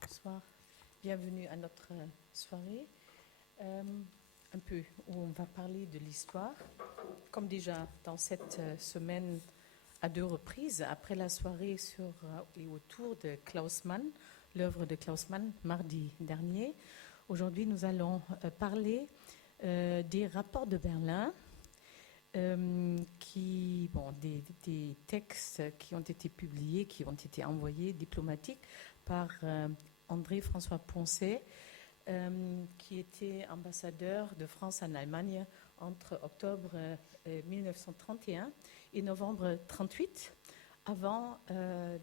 Bonsoir, bienvenue à notre soirée, un peu où on va parler de l'histoire. Comme déjà dans cette semaine à deux reprises, après la soirée sur et autour de Klaus Mann, l'œuvre de Klaus Mann, mardi dernier. Aujourd'hui, nous allons parler des rapports de Berlin, des textes qui ont été publiés, qui ont été envoyés diplomatiques par André-François Poncet, qui était ambassadeur de France en Allemagne entre octobre 1931 et novembre 1938, avant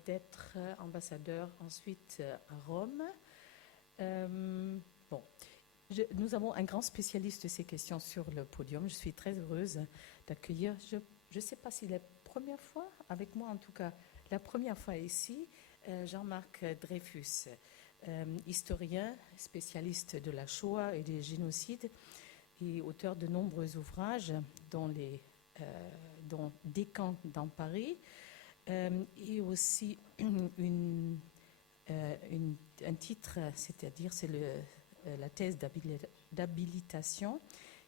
d'être ambassadeur ensuite à Rome. Nous avons un grand spécialiste de ces questions sur le podium. Je suis très heureuse d'accueillir, je ne sais pas si la première fois, avec moi en tout cas, la première fois ici, Jean-Marc Dreyfus, historien, spécialiste de la Shoah et des génocides et auteur de nombreux ouvrages, dont Des camps dans Paris, et aussi un titre, c'est-à-dire c'est la thèse d'habilitation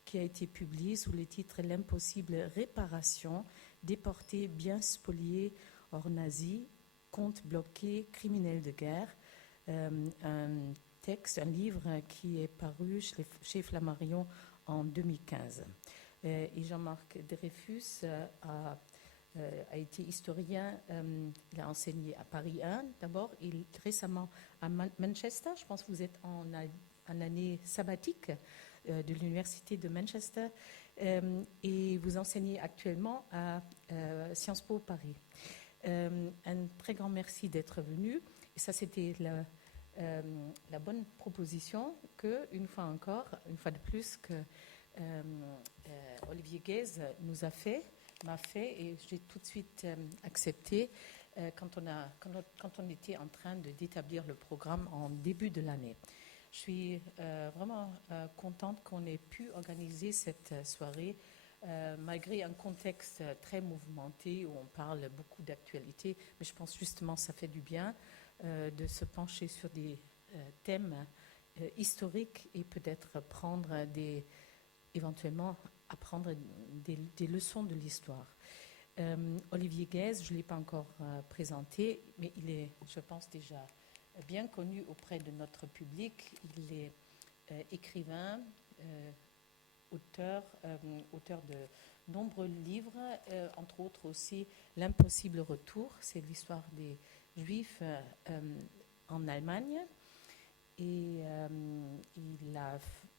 qui a été publiée sous le titre « L'impossible réparation, déportés, biens spoliés hors nazis, comptes bloqués, criminels de guerre ». Un livre qui est paru chez Flammarion en 2015. Et Jean-Marc Dreyfus a été historien, il a enseigné à Paris 1 d'abord, et récemment à Manchester. Je pense que vous êtes en année sabbatique de l'université de Manchester, et vous enseignez actuellement à Sciences Po Paris. Un très grand merci d'être venu. Et ça, c'était la bonne proposition que, une fois de plus, que Olivier Guèze m'a fait, et j'ai tout de suite accepté quand on était en train d'établir le programme en début de l'année. Je suis vraiment contente qu'on ait pu organiser cette soirée malgré un contexte très mouvementé où on parle beaucoup d'actualité, mais je pense justement que ça fait du bien de se pencher sur des thèmes historiques et peut-être éventuellement apprendre des leçons de l'histoire. Olivier Guèze, je ne l'ai pas encore présenté, mais il est, je pense, déjà bien connu auprès de notre public. Il est écrivain, auteur de nombreux livres, entre autres aussi L'impossible retour, c'est l'histoire des Juifs en Allemagne. Et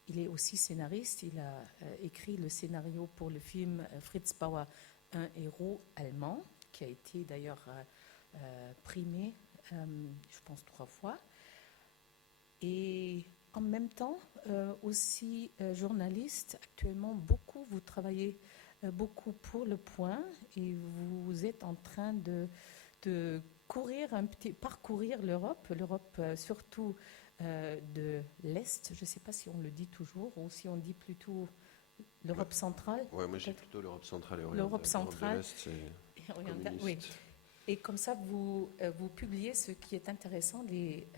il est aussi scénariste. Il a écrit le scénario pour le film Fritz Bauer, un héros allemand, qui a été d'ailleurs primé, je pense 3 fois. Et en même temps, aussi journaliste. Actuellement, vous travaillez beaucoup pour Le Point, et vous êtes en train de parcourir l'Europe surtout de l'Est. Je ne sais pas si on le dit toujours ou si on dit plutôt l'Europe centrale. Oui, moi j'ai plutôt l'Europe centrale et orientale. L'Europe centrale et orientale, oui. Et comme ça, vous publiez ce qui est intéressant, les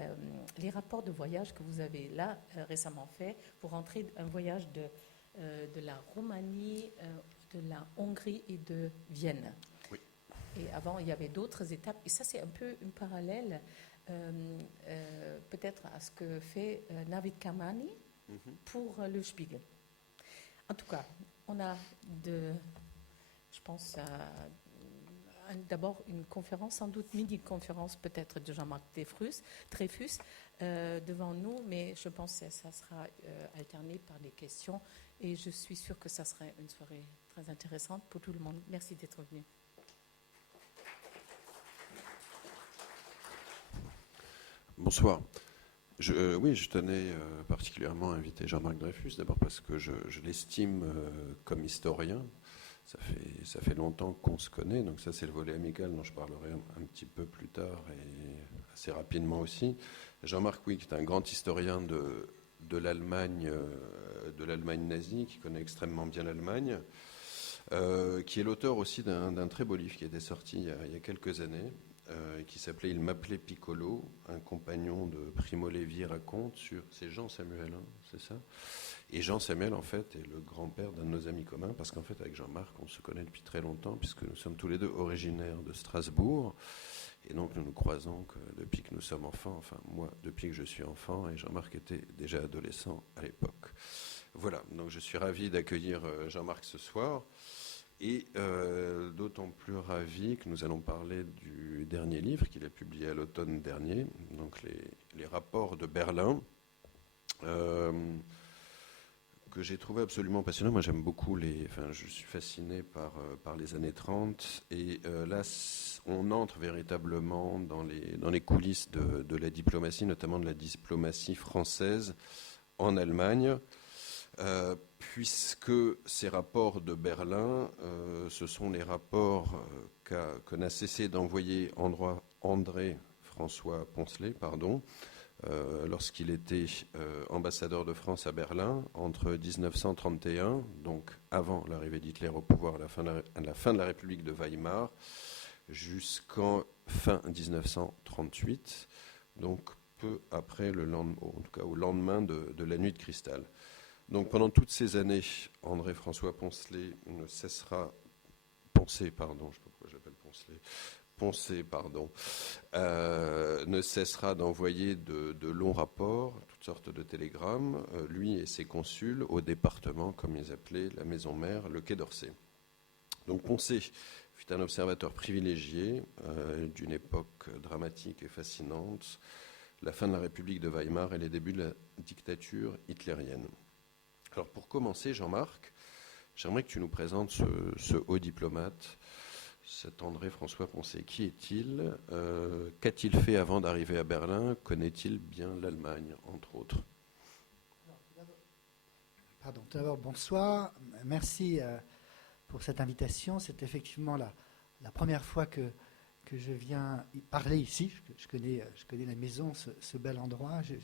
rapports de voyage que vous avez là récemment fait pour rentrer un voyage de la Roumanie, de la Hongrie et de Vienne. Oui. Et avant, il y avait d'autres étapes. Et ça, c'est un peu une parallèle peut-être à ce que fait Navid Kamani pour le Spiegel. En tout cas, on a je pense, d'abord une conférence, sans doute mini-conférence peut-être de Jean-Marc Dreyfus devant nous, mais je pense que ça sera alterné par des questions, et je suis sûre que ça sera une soirée très intéressante pour tout le monde. Merci d'être venu. Bonsoir. Je tenais particulièrement à inviter Jean-Marc Dreyfus, d'abord parce que je l'estime comme historien. Ça fait longtemps qu'on se connaît, donc ça c'est le volet amical dont je parlerai un petit peu plus tard et assez rapidement aussi. Jean-Marc, oui, qui est un grand historien de l'Allemagne nazie, qui connaît extrêmement bien l'Allemagne, qui est l'auteur aussi d'un très beau livre qui était sorti il y a quelques années, qui s'appelait Il m'appelait Piccolo, un compagnon de Primo Levi raconte sur... C'est Jean Samuel, hein, c'est ça? Et Jean Samuel, en fait, est le grand-père d'un de nos amis communs, parce qu'en fait, avec Jean-Marc, on se connaît depuis très longtemps, puisque nous sommes tous les deux originaires de Strasbourg. Et donc, nous nous croisons depuis que nous sommes enfants, enfin, moi, depuis que je suis enfant, et Jean-Marc était déjà adolescent à l'époque. Voilà, donc je suis ravi d'accueillir Jean-Marc ce soir. Et d'autant plus ravi que nous allons parler du dernier livre qu'il a publié à l'automne dernier, donc les rapports de Berlin, que j'ai trouvé absolument passionnant. Moi, j'aime beaucoup je suis fasciné par les années 30. Et là, on entre véritablement dans les coulisses de la diplomatie, notamment de la diplomatie française en Allemagne. Puisque ces rapports de Berlin, ce sont les rapports que n'a cessé d'envoyer André-François Poncelet, lorsqu'il était ambassadeur de France à Berlin entre 1931, donc avant l'arrivée d'Hitler au pouvoir, à la fin de la République de Weimar, jusqu'en fin 1938, donc peu après en tout cas au lendemain de la nuit de cristal. Donc pendant toutes ces années, André-François Poncelet ne cessera, ne cessera d'envoyer de longs rapports, toutes sortes de télégrammes, lui et ses consuls, au département, comme ils appelaient la maison mère, le Quai d'Orsay. Donc Poncelet fut un observateur privilégié d'une époque dramatique et fascinante, la fin de la République de Weimar et les débuts de la dictature hitlérienne. Alors pour commencer, Jean-Marc, j'aimerais que tu nous présentes ce haut diplomate, cet André-François Poncelet. Qui est-il? Qu'a-t-il fait avant d'arriver à Berlin? Connaît-il bien l'Allemagne, entre autres? Tout d'abord, bonsoir. Merci pour cette invitation. C'est effectivement la première fois que je viens parler ici. Je connais la maison, ce bel endroit. Je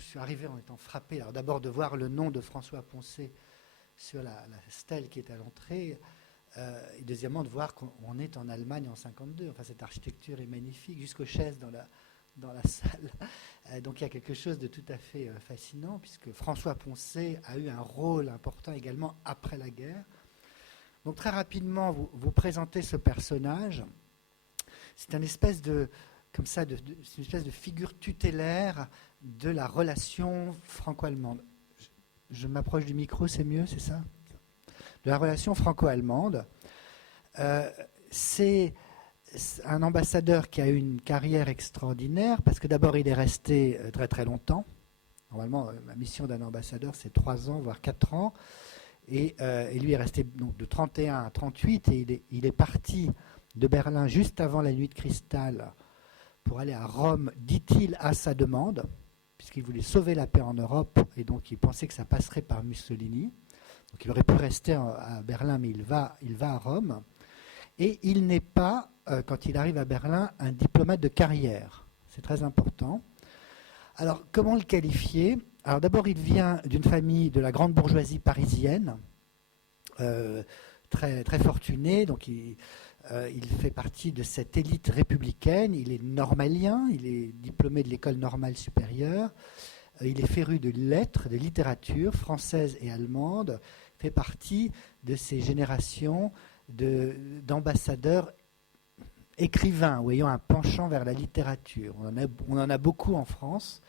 suis arrivé en étant frappé. Alors d'abord de voir le nom de François Poncelet sur la stèle qui est à l'entrée, et deuxièmement de voir qu'on est en Allemagne en 1952. Enfin, cette architecture est magnifique, jusqu'aux chaises dans la salle. Donc il y a quelque chose de tout à fait fascinant, puisque François Poncelet a eu un rôle important également après la guerre. Donc très rapidement, vous présentez ce personnage. C'est une espèce de figure tutélaire de la relation franco-allemande. Je m'approche du micro, c'est mieux, c'est ça? De la relation franco-allemande. C'est un ambassadeur qui a eu une carrière extraordinaire, parce que d'abord il est resté très très longtemps. Normalement, la mission d'un ambassadeur, c'est 3 ans, voire 4 ans. Et lui est resté donc, de 31 à 38, et il est parti de Berlin juste avant la nuit de cristal pour aller à Rome, dit-il, à sa demande, puisqu'il voulait sauver la paix en Europe, et donc il pensait que ça passerait par Mussolini. Donc il aurait pu rester à Berlin, mais il va à Rome. Et il n'est pas, quand il arrive à Berlin, un diplomate de carrière. C'est très important. Alors, comment le qualifier? Alors d'abord, il vient d'une famille de la grande bourgeoisie parisienne, très, très fortunée, donc il fait partie de cette élite républicaine. Il est normalien, il est diplômé de l'école normale supérieure, il est féru de lettres, de littérature française et allemande, fait partie de ces générations d'ambassadeurs écrivains ou ayant un penchant vers la littérature. On en a beaucoup en France,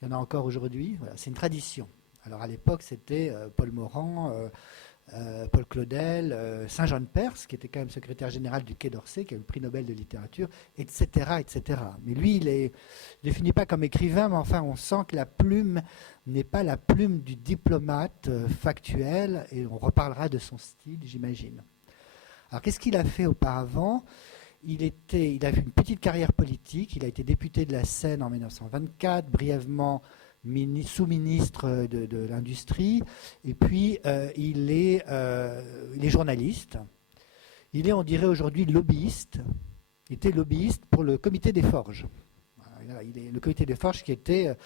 il y en a encore aujourd'hui, voilà, c'est une tradition. Alors à l'époque, c'était Paul Morand, Paul Claudel, Saint-Jean-de-Perse, qui était quand même secrétaire général du Quai d'Orsay, qui a eu le prix Nobel de littérature, etc., etc. Mais lui, il ne définit pas comme écrivain, mais enfin, on sent que la plume n'est pas la plume du diplomate factuel, et on reparlera de son style, j'imagine. Alors, qu'est-ce qu'il a fait auparavant? Il a eu une petite carrière politique, il a été député de la Seine en 1924, brièvement sous-ministre de l'Industrie, et puis il est journaliste. Il est, on dirait aujourd'hui, lobbyiste. Il était lobbyiste pour le Comité des Forges. Voilà, le Comité des Forges qui était,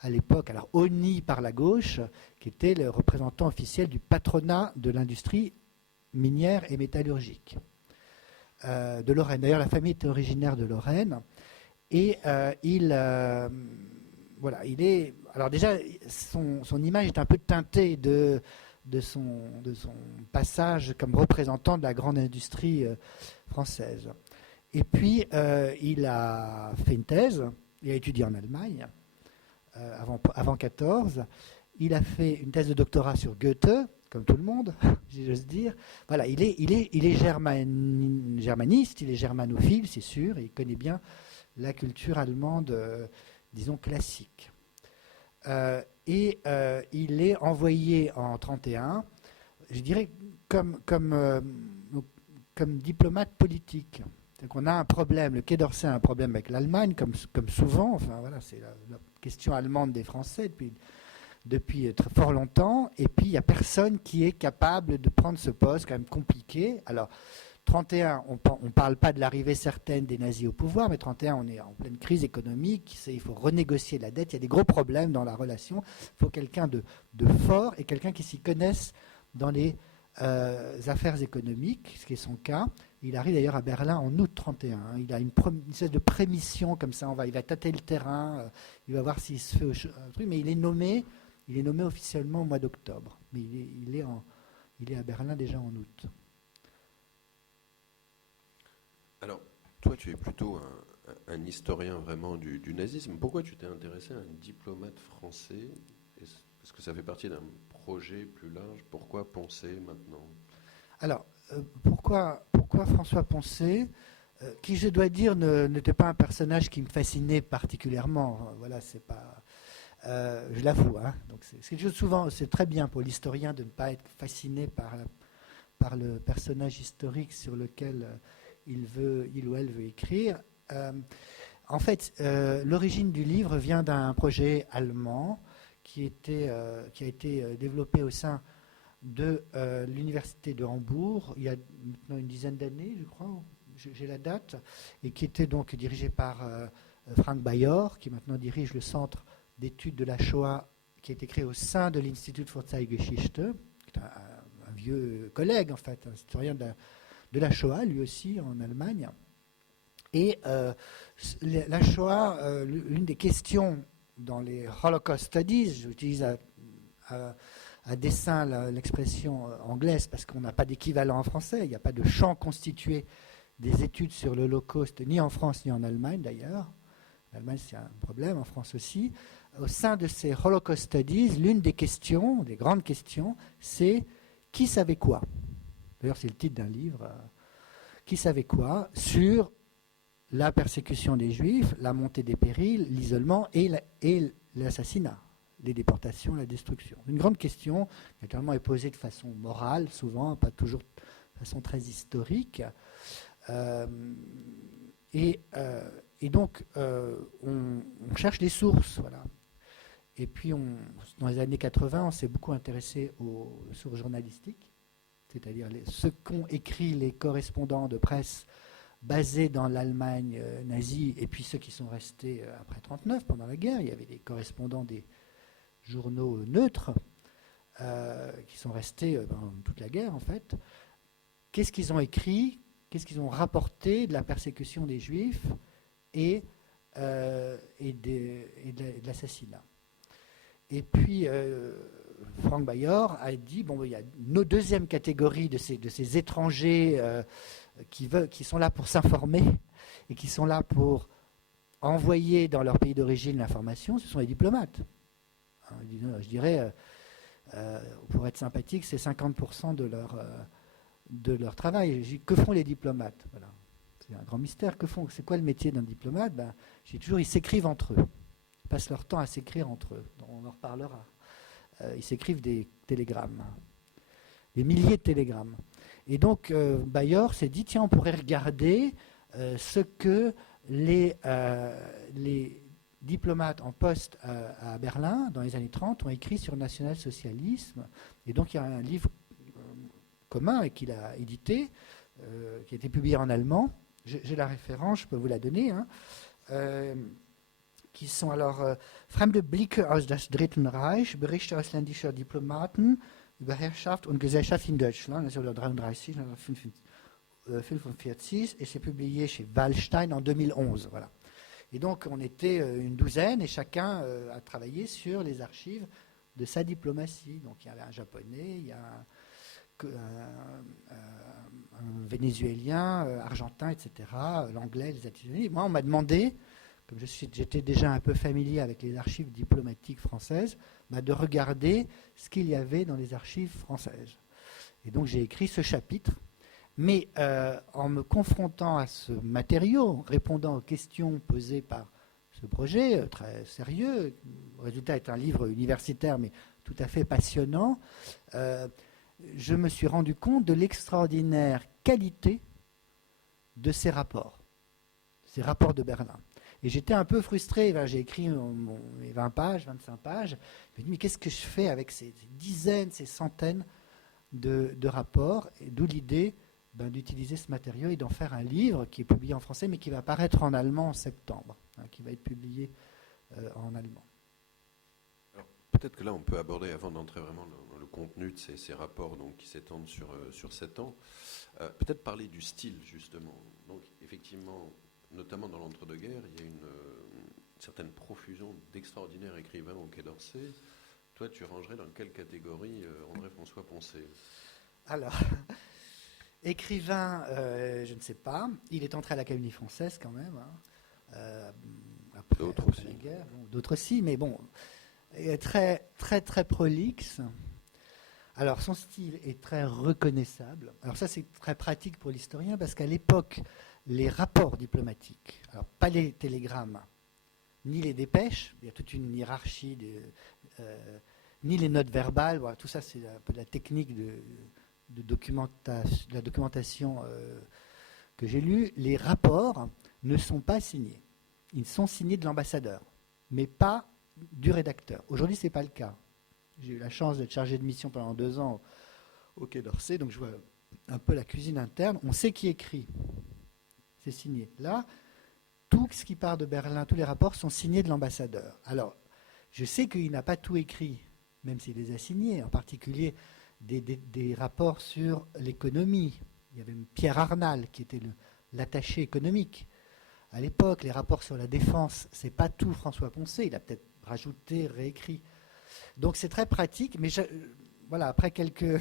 à l'époque, alors honni par la gauche, qui était le représentant officiel du patronat de l'industrie minière et métallurgique. de Lorraine. D'ailleurs, la famille était originaire de Lorraine. Et il est. Alors déjà, son image est un peu teintée de son passage comme représentant de la grande industrie française. Et puis, il a fait une thèse, il a étudié en Allemagne avant 14. Il a fait une thèse de doctorat sur Goethe, comme tout le monde, si j'ose dire. Voilà, il est germaniste, il est germanophile, c'est sûr, et il connaît bien la culture allemande, disons, classique. Il est envoyé en 1931, je dirais, comme diplomate politique. C'est qu'on a un problème, le Quai d'Orsay a un problème avec l'Allemagne, comme souvent, enfin voilà, c'est la question allemande des Français depuis très fort longtemps, et puis il n'y a personne qui est capable de prendre ce poste, quand même compliqué. Alors, 31, on ne parle pas de l'arrivée certaine des nazis au pouvoir, mais 31, on est en pleine crise économique, il faut renégocier la dette, il y a des gros problèmes dans la relation, il faut quelqu'un de fort et quelqu'un qui s'y connaisse dans les affaires économiques, ce qui est son cas. Il arrive d'ailleurs à Berlin en août 31, hein. Il a une espèce de prémission comme ça, il va tâter le terrain, il va voir s'il se fait un truc, mais il est nommé officiellement au mois d'octobre, mais il est à Berlin déjà en août. Alors, toi, tu es plutôt un historien vraiment du nazisme. Pourquoi tu t'es intéressé à un diplomate français? Est-ce que ça fait partie d'un projet plus large? Pourquoi Poncet maintenant? Alors, pourquoi François Poncet, qui, je dois dire, n'était pas un personnage qui me fascinait particulièrement. Voilà, c'est pas... je l'avoue. Hein. Donc souvent, c'est très bien pour l'historien de ne pas être fasciné par le personnage historique sur lequel il ou elle veut écrire. En fait, l'origine du livre vient d'un projet allemand qui a été développé au sein de l'université de Hambourg il y a maintenant une dizaine d'années, je crois, j'ai la date, et qui était donc dirigé par Frank Bayor, qui maintenant dirige le centre d'études de la Shoah qui a été créé au sein de l'Institut für Zeitgeschichte, qui est un vieux collègue en fait, un historien de la Shoah, lui aussi en Allemagne. Et la Shoah, l'une des questions dans les Holocaust Studies, j'utilise à dessein l'expression anglaise parce qu'on n'a pas d'équivalent en français, il n'y a pas de champ constitué des études sur l'Holocauste, ni en France ni en Allemagne d'ailleurs. En Allemagne c'est un problème, en France aussi. Au sein de ces Holocaust Studies, l'une des questions, des grandes questions, c'est qui savait quoi? D'ailleurs c'est le titre d'un livre, qui savait quoi sur la persécution des Juifs, la montée des périls, l'isolement et l'assassinat, les déportations, la destruction. Une grande question, naturellement, est posée de façon morale, souvent, pas toujours de façon très historique. Et donc, on cherche des sources, voilà. Et puis, dans les années 80, on s'est beaucoup intéressé aux sources journalistiques, c'est-à-dire ce qu'ont écrit les correspondants de presse basés dans l'Allemagne nazie, et puis ceux qui sont restés après 1939, pendant la guerre. Il y avait des correspondants des journaux neutres qui sont restés pendant toute la guerre, en fait. Qu'est-ce qu'ils ont écrit? Qu'est-ce qu'ils ont rapporté de la persécution des Juifs et de l'assassinat? Et puis, Frank Bayor a dit, bon, il y a une deuxième catégorie de ces étrangers qui sont là pour s'informer et qui sont là pour envoyer dans leur pays d'origine l'information, ce sont les diplomates. Je dirais, pour être sympathique, c'est 50% de leur travail. Que font les diplomates? Voilà. C'est un grand mystère. C'est quoi le métier d'un diplomate? J'ai toujours, ils s'écrivent entre eux. Ils passent leur temps à s'écrire entre eux. On en reparlera. Ils s'écrivent des télégrammes, des milliers de télégrammes. Et donc, Bayor s'est dit, tiens, on pourrait regarder ce que les diplomates en poste à Berlin, dans les années 30, ont écrit sur le national-socialisme. Et donc, il y a un livre commun et qu'il a édité, qui a été publié en allemand. J'ai la référence, je peux vous la donner, hein, qui sont alors Fremde Blicke aus das Dritten Reich, Berichte ausländischer Diplomaten über Herrschaft und Gesellschaft in Deutschland, 1933, 1955. 1945 et c'est publié chez Wallstein en 2011. Voilà. Et donc on était une douzaine et chacun a travaillé sur les archives de sa diplomatie. Donc il y avait un japonais, il y a un vénézuélien, argentin, etc., l'anglais, les États-Unis. Moi, on m'a demandé, comme j'étais déjà un peu familier avec les archives diplomatiques françaises, de regarder ce qu'il y avait dans les archives françaises. Et donc j'ai écrit ce chapitre, mais en me confrontant à ce matériau, répondant aux questions posées par ce projet très sérieux, le résultat est un livre universitaire, mais tout à fait passionnant, je me suis rendu compte de l'extraordinaire qualité de ces rapports de Berlin. Et j'étais un peu frustré. J'ai écrit mes 20 pages, 25 pages. Je me dis, mais qu'est-ce que je fais avec ces dizaines, ces centaines de rapports, et d'où l'idée d'utiliser ce matériau et d'en faire un livre qui est publié en français, mais qui va paraître en allemand en septembre, qui va être publié en allemand. Alors, peut-être que là, on peut aborder, avant d'entrer vraiment dans le contenu de ces rapports donc, qui s'étendent sur 7 ans, peut-être parler du style, justement. Donc, effectivement, notamment dans l'entre-deux-guerres, il y a une certaine profusion d'extraordinaires écrivains au Quai d'Orsay. Toi, tu rangerais dans quelle catégorie André-François Poncet? Alors, écrivain, je ne sais pas. Il est entré à l'Académie française quand même. Après la guerre. D'autres aussi, mais bon, il est très, très, très prolixe. Alors, son style est très reconnaissable. Alors ça, c'est très pratique pour l'historien parce qu'à l'époque, les rapports diplomatiques, alors pas les télégrammes, ni les dépêches, il y a toute une hiérarchie, ni les notes verbales, voilà, tout ça c'est un peu de la technique de la documentation que j'ai lue. Les rapports ne sont pas signés. Ils sont signés de l'ambassadeur, mais pas du rédacteur. Aujourd'hui, ce n'est pas le cas. J'ai eu la chance d'être chargé de mission pendant 2 ans au Quai d'Orsay, donc je vois un peu la cuisine interne. On sait qui écrit. C'est signé. Là, tout ce qui part de Berlin, tous les rapports sont signés de l'ambassadeur. Alors, je sais qu'il n'a pas tout écrit, même s'il les a signés, en particulier des rapports sur l'économie. Il y avait Pierre Arnal, qui était l'attaché économique. À l'époque, les rapports sur la défense, c'est pas tout François Poncet, il a peut-être rajouté, réécrit. Donc c'est très pratique, mais voilà, après quelques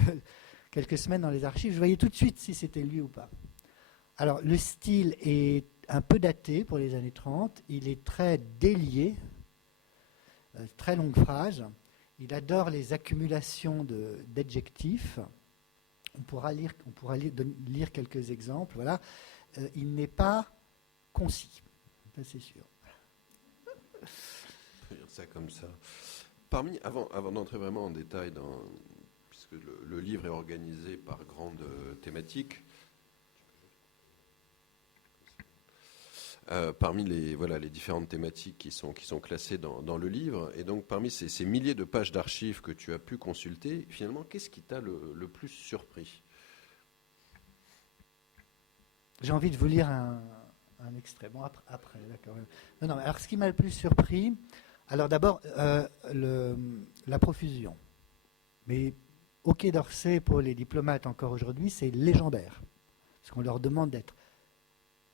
semaines dans les archives, je voyais tout de suite si c'était lui ou pas. Alors le style est un peu daté pour les années 30, il est très délié, très longue phrase, il adore les accumulations d'adjectifs. On pourra lire quelques exemples. Voilà. Il n'est pas concis, ça c'est sûr. On peut dire ça comme ça. Avant d'entrer vraiment en détail, puisque le livre est organisé par grandes thématiques, parmi les différentes thématiques qui sont classées dans le livre, et donc parmi ces milliers de pages d'archives que tu as pu consulter, finalement, qu'est-ce qui t'a le plus surpris? J'ai envie de vous lire un extrait. Bon, après, d'accord. Non, alors ce qui m'a le plus surpris, alors d'abord, la profusion. Mais au Quai d'Orsay, pour les diplomates encore aujourd'hui, c'est légendaire. Parce qu'on leur demande d'être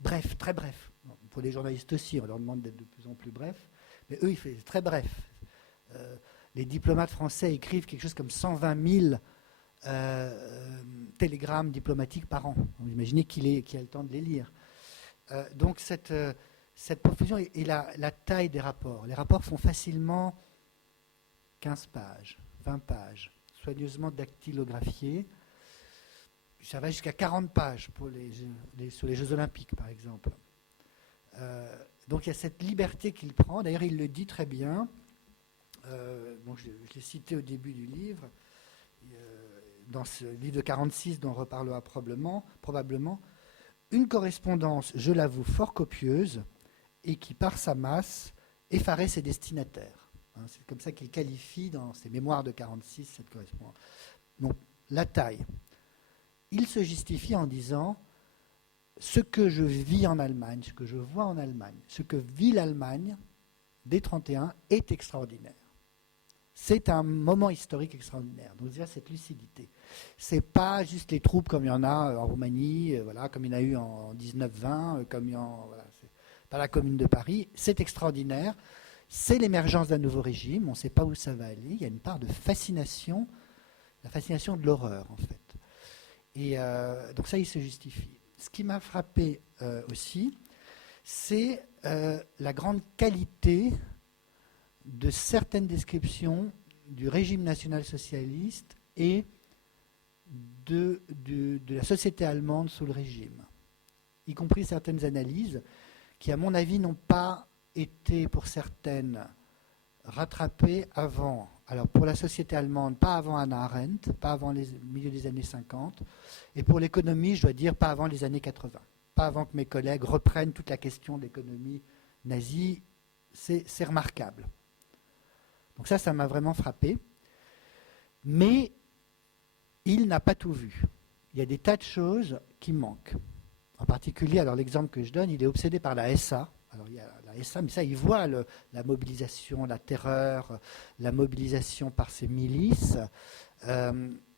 bref, très bref. Pour les journalistes aussi, on leur demande d'être de plus en plus bref. Mais eux, ils font très bref. Les diplomates français écrivent quelque chose comme 120 000 télégrammes diplomatiques par an. Vous imaginez qui a le temps de les lire. Donc cette profusion et la taille des rapports. Les rapports font facilement 15 pages, 20 pages, soigneusement dactylographiés. Ça va jusqu'à 40 pages sur les Jeux Olympiques, par exemple. Donc il y a cette liberté qu'il prend. D'ailleurs, il le dit très bien. Donc je l'ai cité au début du livre. Dans ce livre de 46, dont on reparlera probablement, une correspondance, je l'avoue, fort copieuse, et qui, par sa masse, effarait ses destinataires. C'est comme ça qu'il qualifie dans ses mémoires de 46 cette correspondance. Donc, la taille. Il se justifie en disant ce que je vis en Allemagne, ce que je vois en Allemagne, ce que vit l'Allemagne dès 1931 est extraordinaire. C'est un moment historique extraordinaire. Donc déjà cette lucidité. C'est pas juste les troupes comme il y en a en Roumanie, voilà, comme il y en a eu en 1920, comme il y en voilà, c'est pas la Commune de Paris. C'est extraordinaire. C'est l'émergence d'un nouveau régime. On ne sait pas où ça va aller. Il y a une part de fascination, la fascination de l'horreur en fait. Et donc ça, il se justifie. Ce qui m'a frappé aussi, c'est la grande qualité de certaines descriptions du régime national-socialiste et de la société allemande sous le régime, y compris certaines analyses qui, à mon avis, n'ont pas été, pour certaines, rattrapées avant. Alors, pour la société allemande, pas avant Hannah Arendt, pas avant le milieu des années 50, et pour l'économie, je dois dire, pas avant les années 80. Pas avant que mes collègues reprennent toute la question de l'économie nazie. C'est remarquable. Donc ça m'a vraiment frappé. Mais il n'a pas tout vu. Il y a des tas de choses qui manquent. En particulier, alors l'exemple que je donne, il est obsédé par la SA. Alors il y a la SA, mais ça, il voit la mobilisation, la terreur, la mobilisation par ces milices,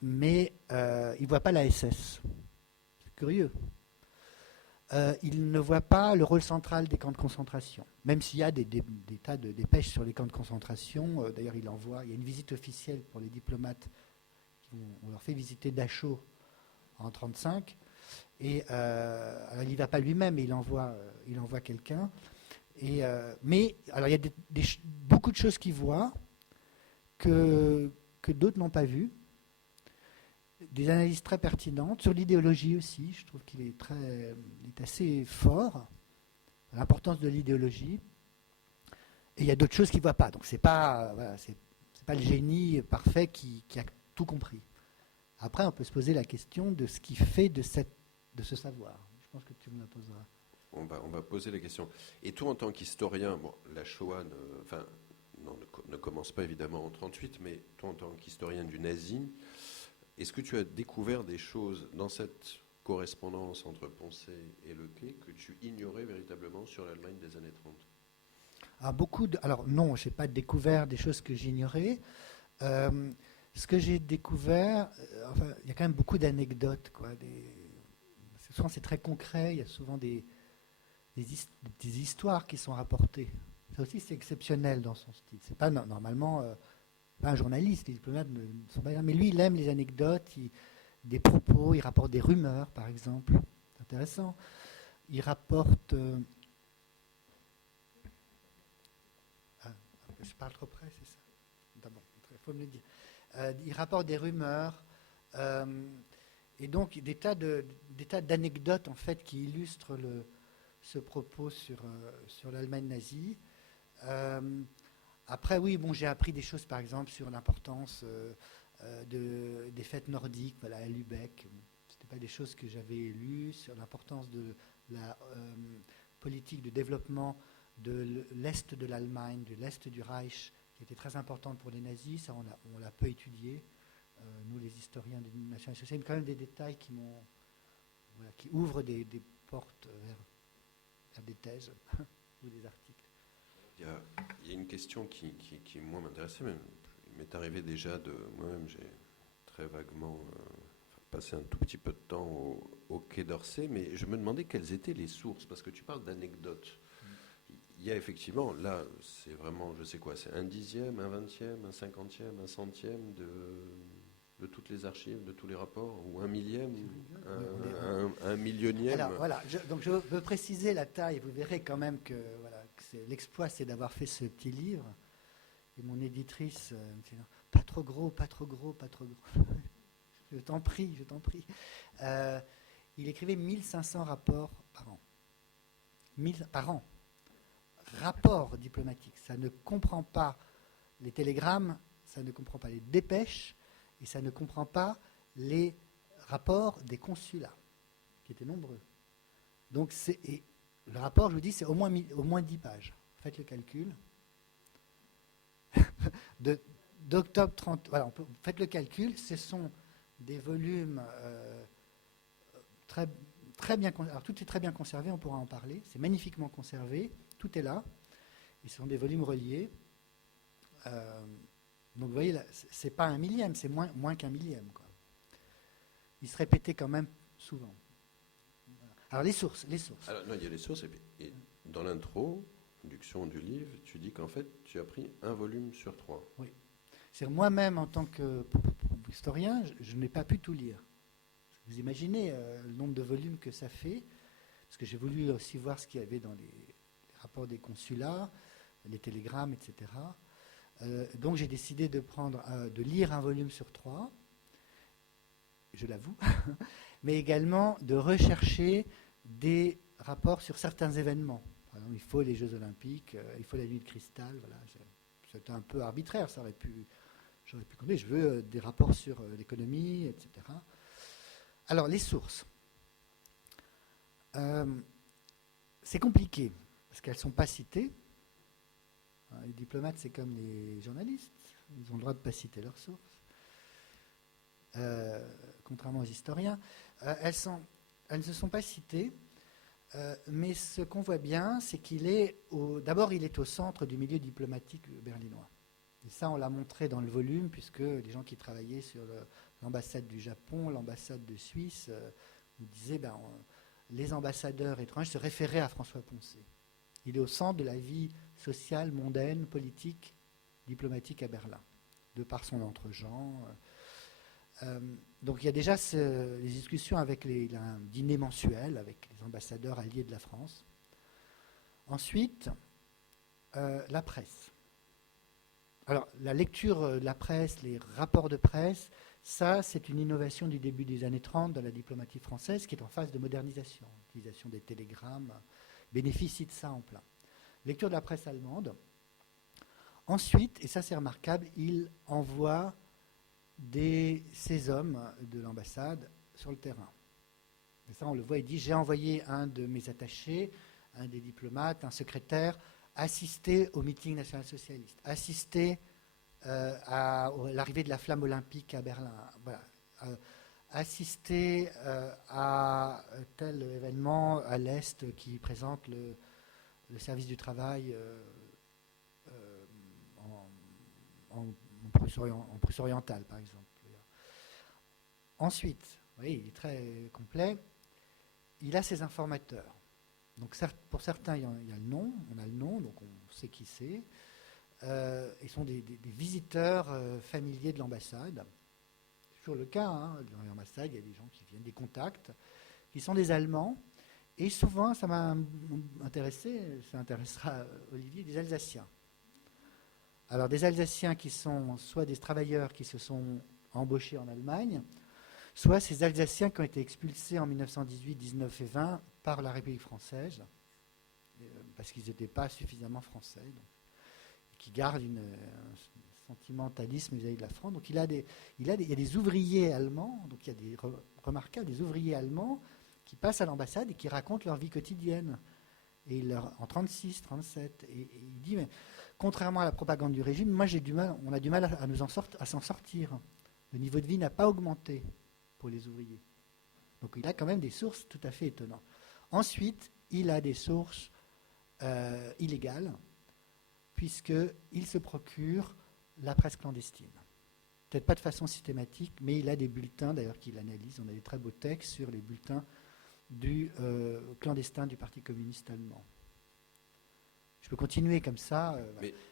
mais il ne voit pas la SS. C'est curieux. Il ne voit pas le rôle central des camps de concentration, même s'il y a des tas de dépêches sur les camps de concentration. D'ailleurs, il y a une visite officielle pour les diplomates. On leur fait visiter Dachau en 1935. Et alors, il n'y va pas lui-même, mais il envoie quelqu'un. Mais alors, il y a beaucoup de choses qu'il voit que d'autres n'ont pas vues. Des analyses très pertinentes sur l'idéologie aussi. Je trouve qu'il est assez fort, l'importance de l'idéologie. Et il y a d'autres choses qu'il ne voit pas. Donc c'est pas le génie parfait qui a tout compris. Après, on peut se poser la question de ce qui fait de ce savoir. Je pense que tu me la poseras. On va poser la question. Et toi, en tant qu'historien, bon, la Shoah ne commence pas évidemment en 1938, mais toi, en tant qu'historien du nazi, est-ce que tu as découvert des choses dans cette correspondance entre Poncet et Lequet que tu ignorais véritablement sur l'Allemagne des années 30 ? Alors non, je n'ai pas découvert des choses que j'ignorais. Ce que j'ai découvert, il y a quand même beaucoup d'anecdotes. Souvent c'est très concret, il y a souvent des histoires qui sont rapportées. Ça aussi c'est exceptionnel dans son style. C'est pas normalement... pas un journaliste, les diplomates ne sont pas là, mais lui, il aime les anecdotes, des propos, il rapporte des rumeurs, par exemple. C'est intéressant. Il rapporte... je parle trop près, c'est ça. D'abord, il faut me le dire. Il rapporte des rumeurs, et donc des tas d'anecdotes, en fait, qui illustrent ce propos sur l'Allemagne nazie. Après, oui, j'ai appris des choses, par exemple, sur l'importance des fêtes nordiques, voilà, à Lübeck. Ce n'était pas des choses que j'avais lues, sur l'importance de la politique de développement de l'Est de l'Allemagne, de l'Est du Reich, qui était très importante pour les nazis. Ça, on l'a peu étudié, nous, les historiens du national-socialisme. Mais quand même des détails qui ouvrent des portes vers des thèses ou des articles. Il y a une question qui moi, m'intéressait, même. Il m'est arrivé déjà moi-même, j'ai très vaguement passé un tout petit peu de temps au Quai d'Orsay, mais je me demandais quelles étaient les sources, parce que tu parles d'anecdotes. Il y a effectivement, là, c'est vraiment, je sais quoi, c'est un 10e, un 20e, un 50e, un 100e de toutes les archives, de tous les rapports, ou un millième, un millionième. Alors voilà, donc je veux préciser la taille. Vous verrez quand même que l'exploit, c'est d'avoir fait ce petit livre. Et mon éditrice me dit pas trop gros, pas trop gros, pas trop gros. Je t'en prie. Il écrivait 1500 rapports par an. 1000 par an. Rapports diplomatiques. Ça ne comprend pas les télégrammes, ça ne comprend pas les dépêches, et ça ne comprend pas les rapports des consulats, qui étaient nombreux. Donc le rapport, je vous dis, c'est au moins 10 pages. Faites le calcul. D'octobre 30... Voilà, faites le calcul. Ce sont des volumes très bien conservés. Alors, tout est très bien conservé, on pourra en parler. C'est magnifiquement conservé. Tout est là. Et ce sont des volumes reliés. Donc vous voyez, c'est pas un millième, c'est moins qu'un millième, quoi. Il se répétait quand même souvent. Voilà. Alors les sources. Alors, non, il y a les sources, et dans l'introduction du livre, tu dis qu'en fait, tu as pris un volume sur 3. Oui. C'est moi-même, en tant que historien, je n'ai pas pu tout lire. Vous imaginez le nombre de volumes que ça fait, parce que j'ai voulu aussi voir ce qu'il y avait dans les rapports des consulats, les télégrammes, etc. Donc j'ai décidé de lire un volume sur 3, je l'avoue, mais également de rechercher des rapports sur certains événements. Par exemple, il faut les Jeux Olympiques, il faut la nuit de cristal, voilà. C'était un peu arbitraire, j'aurais pu compter, je veux des rapports sur l'économie, etc. Alors, les sources. C'est compliqué, parce qu'elles ne sont pas citées. Les diplomates, c'est comme les journalistes, ils ont le droit de ne pas citer leurs sources. Contrairement aux historiens. Elles ne se sont pas citées, mais ce qu'on voit bien, c'est d'abord, il est au centre du milieu diplomatique berlinois. Et ça, on l'a montré dans le volume, puisque les gens qui travaillaient sur l'ambassade du Japon, l'ambassade de Suisse, nous disaient les ambassadeurs étrangers se référaient à François Poncet. Il est au centre de la vie sociale, mondaine, politique, diplomatique à Berlin, de par son entre-gens. Donc il y a déjà les discussions il a un dîner mensuel avec les ambassadeurs alliés de la France. Ensuite, la presse. Alors, la lecture de la presse, les rapports de presse, ça, c'est une innovation du début des années 30 dans la diplomatie française qui est en phase de modernisation. L'utilisation des télégrammes bénéficie de ça en plein. Lecture de la presse allemande. Ensuite, et ça c'est remarquable, il envoie ces hommes de l'ambassade sur le terrain. Et ça, on le voit, il dit, j'ai envoyé un de mes attachés, un des diplomates, un secrétaire, assister au meeting national-socialiste, assister à l'arrivée de la flamme olympique à Berlin, voilà. Assister à tel événement à l'Est qui présente le service du travail en Prusse orientale, par exemple. Ensuite, vous voyez, il est très complet, il a ses informateurs. Donc pour certains, il y a le nom, on a le nom, donc on sait qui c'est. Ils sont des visiteurs familiers de l'ambassade. C'est toujours le cas, dans l'ambassade, il y a des gens qui viennent, des contacts, qui sont des Allemands. Et souvent, ça m'a intéressé, ça intéressera Olivier, des Alsaciens. Alors des Alsaciens qui sont soit des travailleurs qui se sont embauchés en Allemagne, soit ces Alsaciens qui ont été expulsés en 1918, 19 et 20 par la République française, parce qu'ils n'étaient pas suffisamment français, donc, qui gardent un sentimentalisme vis-à-vis de la France. Donc il y a des ouvriers allemands, donc il y a des remarquables, des ouvriers allemands qui passent à l'ambassade et qui racontent leur vie quotidienne. Et en 36, 37, et il dit, mais contrairement à la propagande du régime, moi on a du mal à s'en sortir. Le niveau de vie n'a pas augmenté pour les ouvriers. Donc il a quand même des sources tout à fait étonnantes. Ensuite, il a des sources illégales, puisqu'il se procure la presse clandestine. Peut-être pas de façon systématique, mais il a des bulletins, d'ailleurs, qu'il analyse. On a des très beaux textes sur les bulletins du clandestin du Parti communiste allemand. Je peux continuer comme ça.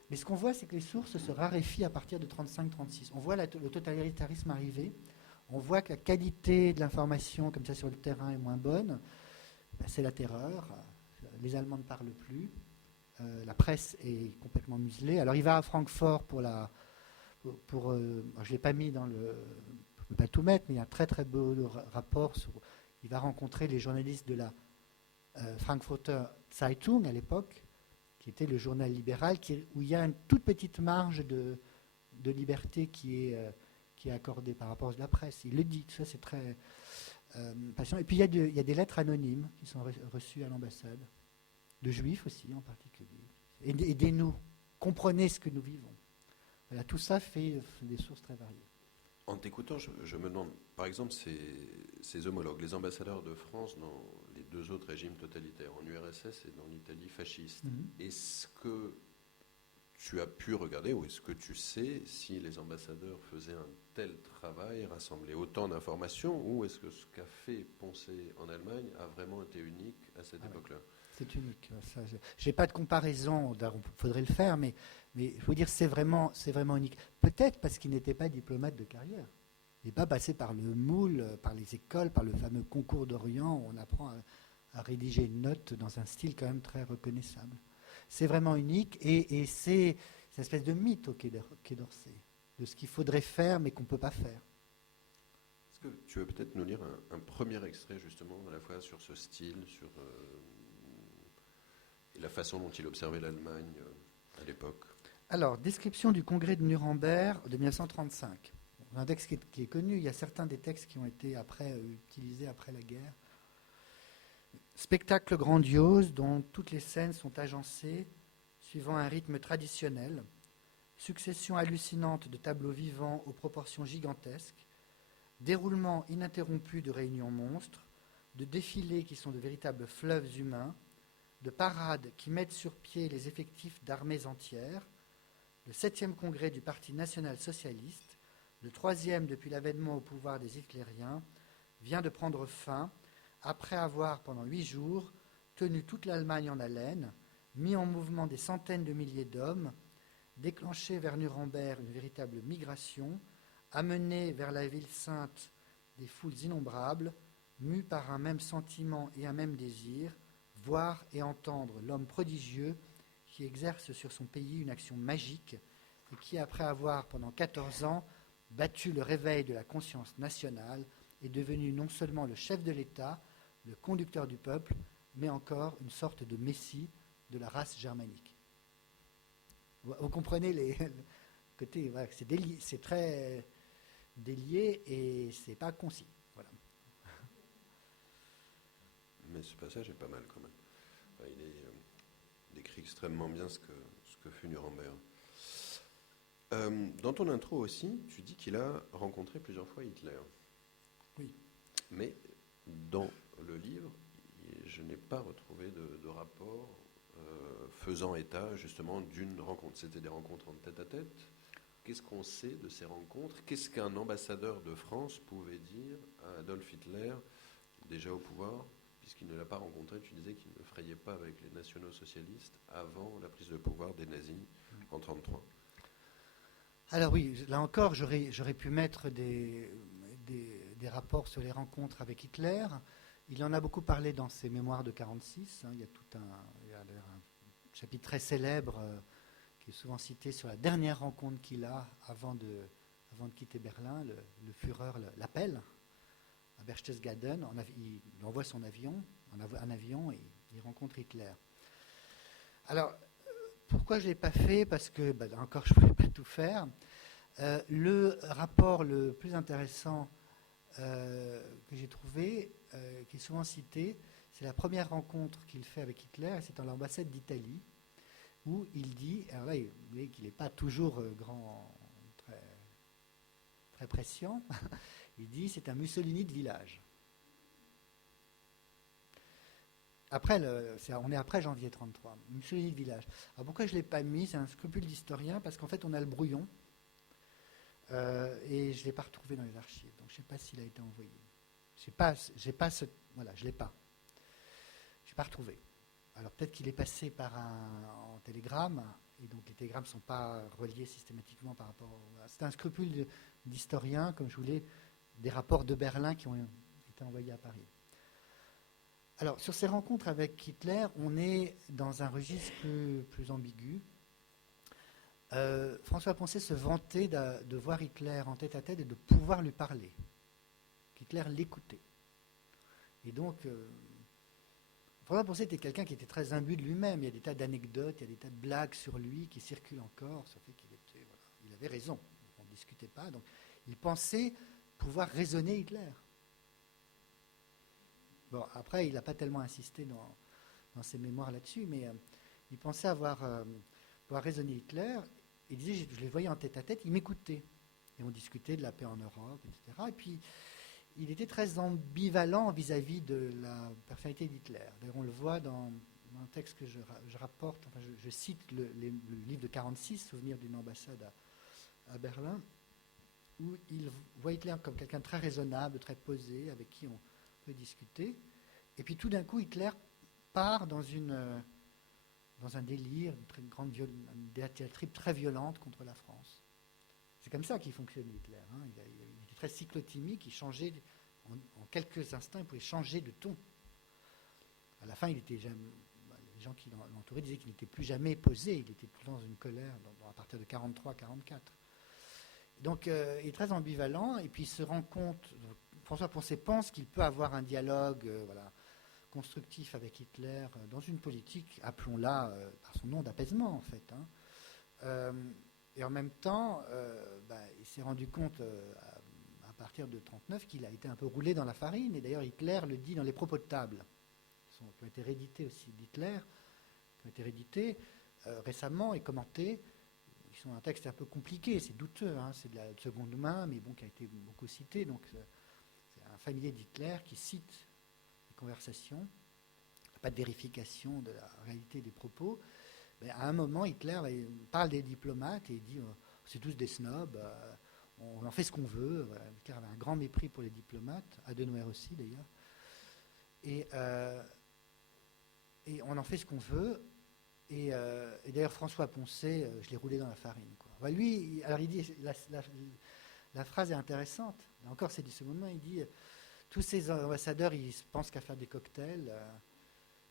Mais ce qu'on voit, c'est que les sources se raréfient à partir de 35-36. On voit le totalitarisme arriver. On voit que la qualité de l'information, comme ça, sur le terrain est moins bonne. C'est la terreur. Les Allemands ne parlent plus. La presse est complètement muselée. Alors, il va à Francfort je ne l'ai pas mis je ne peux pas tout mettre, mais il y a un très très beau rapport il va rencontrer les journalistes de la Frankfurter Zeitung à l'époque, qui était le journal libéral, où il y a une toute petite marge de liberté qui est accordée par rapport à la presse. Il le dit, tout ça c'est très passionnant. Et puis il y a des lettres anonymes qui sont reçues à l'ambassade, de juifs aussi en particulier. Aidez-nous, comprenez ce que nous vivons. Voilà, tout ça fait des sources très variées. En t'écoutant, je me demande, par exemple, ces homologues, les ambassadeurs de France dans les deux autres régimes totalitaires, en URSS et dans l'Italie fasciste, est-ce que tu as pu regarder, ou est-ce que tu sais si les ambassadeurs faisaient un tel travail, rassemblaient autant d'informations, ou est-ce que ce qu'a fait Poncet en Allemagne a vraiment été unique à cette époque-là? C'est unique. Je n'ai pas de comparaison, il faudrait le faire, mais il faut dire que c'est vraiment unique. Peut-être parce qu'il n'était pas diplomate de carrière. Il n'est pas passé par le moule, par les écoles, par le fameux concours d'Orient où on apprend à rédiger une note dans un style quand même très reconnaissable. C'est vraiment unique et c'est une espèce de mythe au Quai d'Orsay, de ce qu'il faudrait faire mais qu'on ne peut pas faire. Est-ce que tu veux peut-être nous lire un premier extrait justement, à la fois sur ce style, sur et la façon dont il observait l'Allemagne à l'époque? Alors, description du congrès de Nuremberg de 1935. Un texte qui est connu, il y a certains des textes qui ont été utilisés après la guerre. Spectacle grandiose dont toutes les scènes sont agencées suivant un rythme traditionnel, succession hallucinante de tableaux vivants aux proportions gigantesques, déroulement ininterrompu de réunions monstres, de défilés qui sont de véritables fleuves humains, de parades qui mettent sur pied les effectifs d'armées entières, le 7e congrès du Parti national-socialiste, le 3e depuis l'avènement au pouvoir des hitlériens, vient de prendre fin après avoir, pendant 8 jours, tenu toute l'Allemagne en haleine, mis en mouvement des centaines de milliers d'hommes, déclenché vers Nuremberg une véritable migration, amené vers la ville sainte des foules innombrables, mus par un même sentiment et un même désir, voir et entendre l'homme prodigieux qui exerce sur son pays une action magique et qui, après avoir, pendant 14 ans, battu le réveil de la conscience nationale, est devenu non seulement le chef de l'État, le conducteur du peuple, mais encore une sorte de messie de la race germanique. Vous comprenez le côté, voilà, c'est très délié et c'est pas concis. Voilà. Mais ce passage est pas mal quand même. Enfin, il décrit extrêmement bien ce que fut Nuremberg. Dans ton intro aussi, tu dis qu'il a rencontré plusieurs fois Hitler. Oui. Mais dans le livre, je n'ai pas retrouvé de rapport faisant état justement d'une rencontre. C'était des rencontres en tête-à-tête. Qu'est-ce qu'on sait de ces rencontres? Qu'est-ce qu'un ambassadeur de France pouvait dire à Adolf Hitler, déjà au pouvoir, puisqu'il ne l'a pas rencontré? Tu disais qu'il ne frayait pas avec les nationaux-socialistes avant la prise de pouvoir des nazis en 1933. Alors oui, là encore, j'aurais pu mettre des rapports sur les rencontres avec Hitler. Il en a beaucoup parlé dans ses mémoires de 1946. Il y a un chapitre très célèbre qui est souvent cité sur la dernière rencontre qu'il a avant de quitter Berlin. Le Führer l'appelle à Berchtesgaden. Il envoie son avion, un avion, et il rencontre Hitler. Alors, pourquoi je ne l'ai pas fait? Parce que, encore, je ne pouvais pas tout faire. Le rapport le plus intéressant que j'ai trouvé, qui est souvent cité, c'est la première rencontre qu'il fait avec Hitler, et c'est dans l'ambassade d'Italie, où il dit, alors là, vous voyez qu'il n'est pas toujours très, très prescient, il dit c'est un Mussolini de village. Après, on est après janvier 1933, Mussolini de village. Alors pourquoi je ne l'ai pas mis? C'est un scrupule d'historien, parce qu'en fait on a le brouillon, et je ne l'ai pas retrouvé dans les archives, donc je ne sais pas s'il a été envoyé. Voilà, je ne l'ai pas. Je n'ai pas retrouvé. Alors peut-être qu'il est passé en télégramme, et donc les télégrammes ne sont pas reliés systématiquement par rapport... C'est un scrupule d'historien, comme je voulais, des rapports de Berlin qui ont été envoyés à Paris. Alors, sur ces rencontres avec Hitler, on est dans un registre plus ambigu. François Poncet se vantait de voir Hitler en tête-à-tête et de pouvoir lui parler. Hitler l'écoutait. Et donc, François Poncet était quelqu'un qui était très imbu de lui-même. Il y a des tas d'anecdotes, il y a des tas de blagues sur lui qui circulent encore. Ça fait il avait raison. On ne discutait pas. Donc, il pensait pouvoir raisonner Hitler. Bon, après, il n'a pas tellement insisté dans ses mémoires là-dessus, mais il pensait pouvoir raisonner Hitler. Il disait, je les voyais en tête-à-tête, il m'écoutait. Et on discutait de la paix en Europe, etc. Et puis, il était très ambivalent vis-à-vis de la personnalité d'Hitler. D'ailleurs, on le voit dans dans un texte que je rapporte, enfin, je cite le livre de 1946, Souvenir d'une ambassade à Berlin, où il voit Hitler comme quelqu'un de très raisonnable, très posé, avec qui on peut discuter. Et puis tout d'un coup, Hitler part dans un délire, une diatribe très violente contre la France. C'est comme ça qu'il fonctionnait Hitler. Hein. Il était très cyclotimique, il changeait, en quelques instants, il pouvait changer de ton. À la fin, les gens qui l'entouraient disaient qu'il n'était plus jamais posé, il était tout le temps dans une colère à partir de 43-44. Donc il est très ambivalent, et puis il se rend compte, François Poncet pense qu'il peut avoir un dialogue constructif avec Hitler dans une politique, appelons-la par son nom, d'apaisement en fait. Hein. Et en même temps, il s'est rendu compte à partir de 1939 qu'il a été un peu roulé dans la farine, et d'ailleurs Hitler le dit dans les propos de table, qui ont été réédités aussi d'Hitler, qui ont été réédités récemment et commentés. Ils sont un texte un peu compliqué, c'est douteux, hein, c'est de la seconde main, mais bon, qui a été beaucoup cité. Donc c'est un familier d'Hitler qui cite les conversations, pas de vérification de la réalité des propos. Mais à un moment, Hitler parle des diplomates et il dit c'est tous des snobs, on en fait ce qu'on veut. Voilà. Hitler avait un grand mépris pour les diplomates, Adenauer aussi d'ailleurs. Et on en fait ce qu'on veut. Et d'ailleurs, François Poncet, je l'ai roulé dans la farine. Quoi. Enfin, lui, alors il dit, la phrase est intéressante. Là encore, c'est du second main. Il dit, tous ces ambassadeurs, ils pensent qu'à faire des cocktails.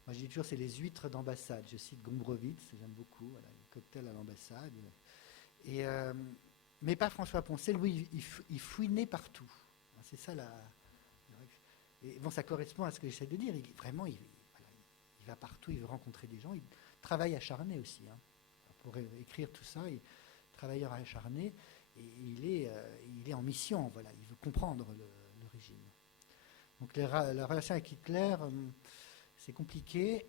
Moi, je dis toujours, c'est les huîtres d'ambassade. Je cite Gombrowicz, j'aime beaucoup, voilà, les cocktails à l'ambassade. Mais pas François Poncet. Lui, il fouinait partout. C'est ça et bon, ça correspond à ce que j'essaie de dire. Vraiment, il va partout, il veut rencontrer des gens. Travail acharné aussi. Hein. Pour écrire tout ça, travailleur acharné, et il est en mission, voilà, il veut comprendre le régime. Donc la relation avec Hitler, c'est compliqué,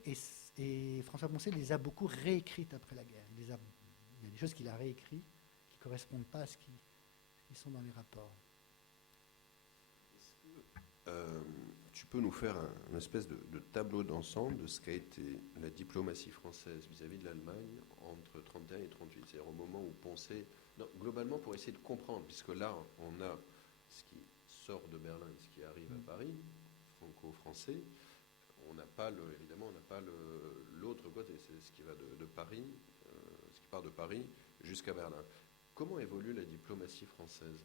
et François Poncet les a beaucoup réécrites après la guerre. Il y a des choses qu'il a réécrites qui ne correspondent pas à ce qui sont dans les rapports. Tu peux nous faire une espèce de tableau d'ensemble de ce qu'a été la diplomatie française vis-à-vis de l'Allemagne entre 1931 et 1938, c'est-à-dire au moment où Poncet... Non, globalement, pour essayer de comprendre, puisque là, on a ce qui sort de Berlin et ce qui arrive à Paris, franco-français, évidemment, on n'a pas l'autre côté, c'est ce qui va de Paris, ce qui part de Paris jusqu'à Berlin. Comment évolue la diplomatie française ?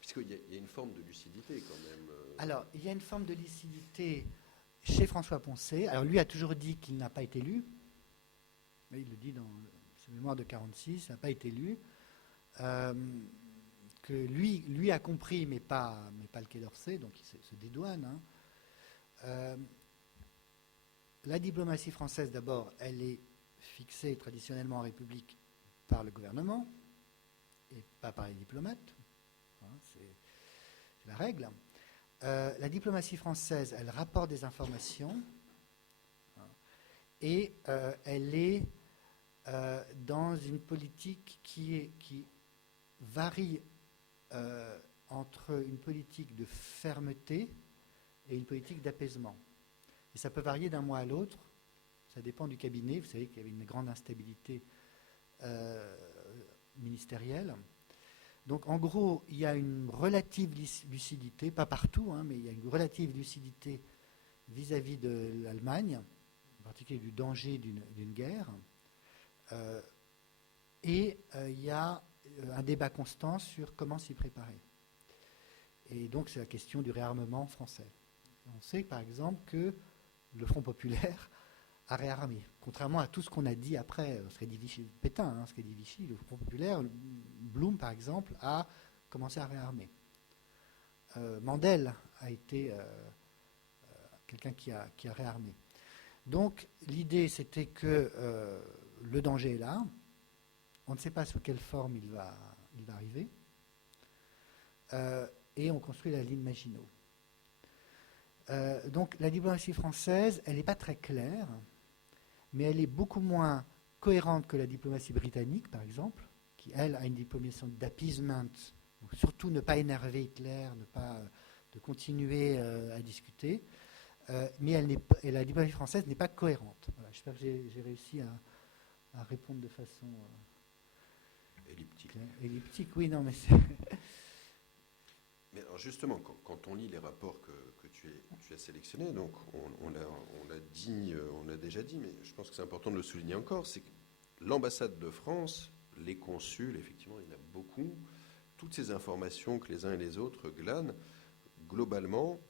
Puisqu'il y a une forme de lucidité quand même. Alors, il y a une forme de lucidité chez François Poncet. Alors, lui a toujours dit qu'il n'a pas été lu. Mais il le dit dans ses mémoires de 1946, il n'a pas été lu. Que lui a compris, mais pas le Quai d'Orsay, donc il se dédouane. Hein. La diplomatie française, d'abord, elle est fixée traditionnellement en République par le gouvernement et pas par les diplomates. C'est la règle. La diplomatie française, elle rapporte des informations et elle est dans une politique qui varie entre une politique de fermeté et une politique d'apaisement. Et ça peut varier d'un mois à l'autre. Ça dépend du cabinet. Vous savez qu'il y avait une grande instabilité ministérielle. Donc, en gros, il y a une relative lucidité, pas partout, hein, mais il y a une relative lucidité vis-à-vis de l'Allemagne, en particulier du danger d'une guerre. Et il y a un débat constant sur comment s'y préparer. Et donc, c'est la question du réarmement français. On sait, par exemple, que le Front populaire a réarmé. Contrairement à tout ce qu'on a dit après, ce qu'a dit Vichy, Pétain, hein, ce qu'a dit Vichy, le Front populaire, Blum par exemple, a commencé à réarmer. Mandel a été quelqu'un qui a réarmé. Donc l'idée c'était que le danger est là, on ne sait pas sous quelle forme il va arriver, et on construit la ligne Maginot. Donc la diplomatie française, elle n'est pas très claire, mais elle est beaucoup moins cohérente que la diplomatie britannique, par exemple, qui, elle, a une diplomatie d'appeasement, donc surtout ne pas énerver Hitler, de continuer à discuter. mais et la diplomatie française n'est pas cohérente. Voilà, j'espère que j'ai réussi à répondre de façon elliptique. Oui, non, mais Mais alors justement, quand on lit les rapports que tu as sélectionnés, donc on l'a déjà dit, mais je pense que c'est important de le souligner encore, c'est que l'ambassade de France, les consuls, effectivement, il y en a beaucoup, toutes ces informations que les uns et les autres glanent, globalement,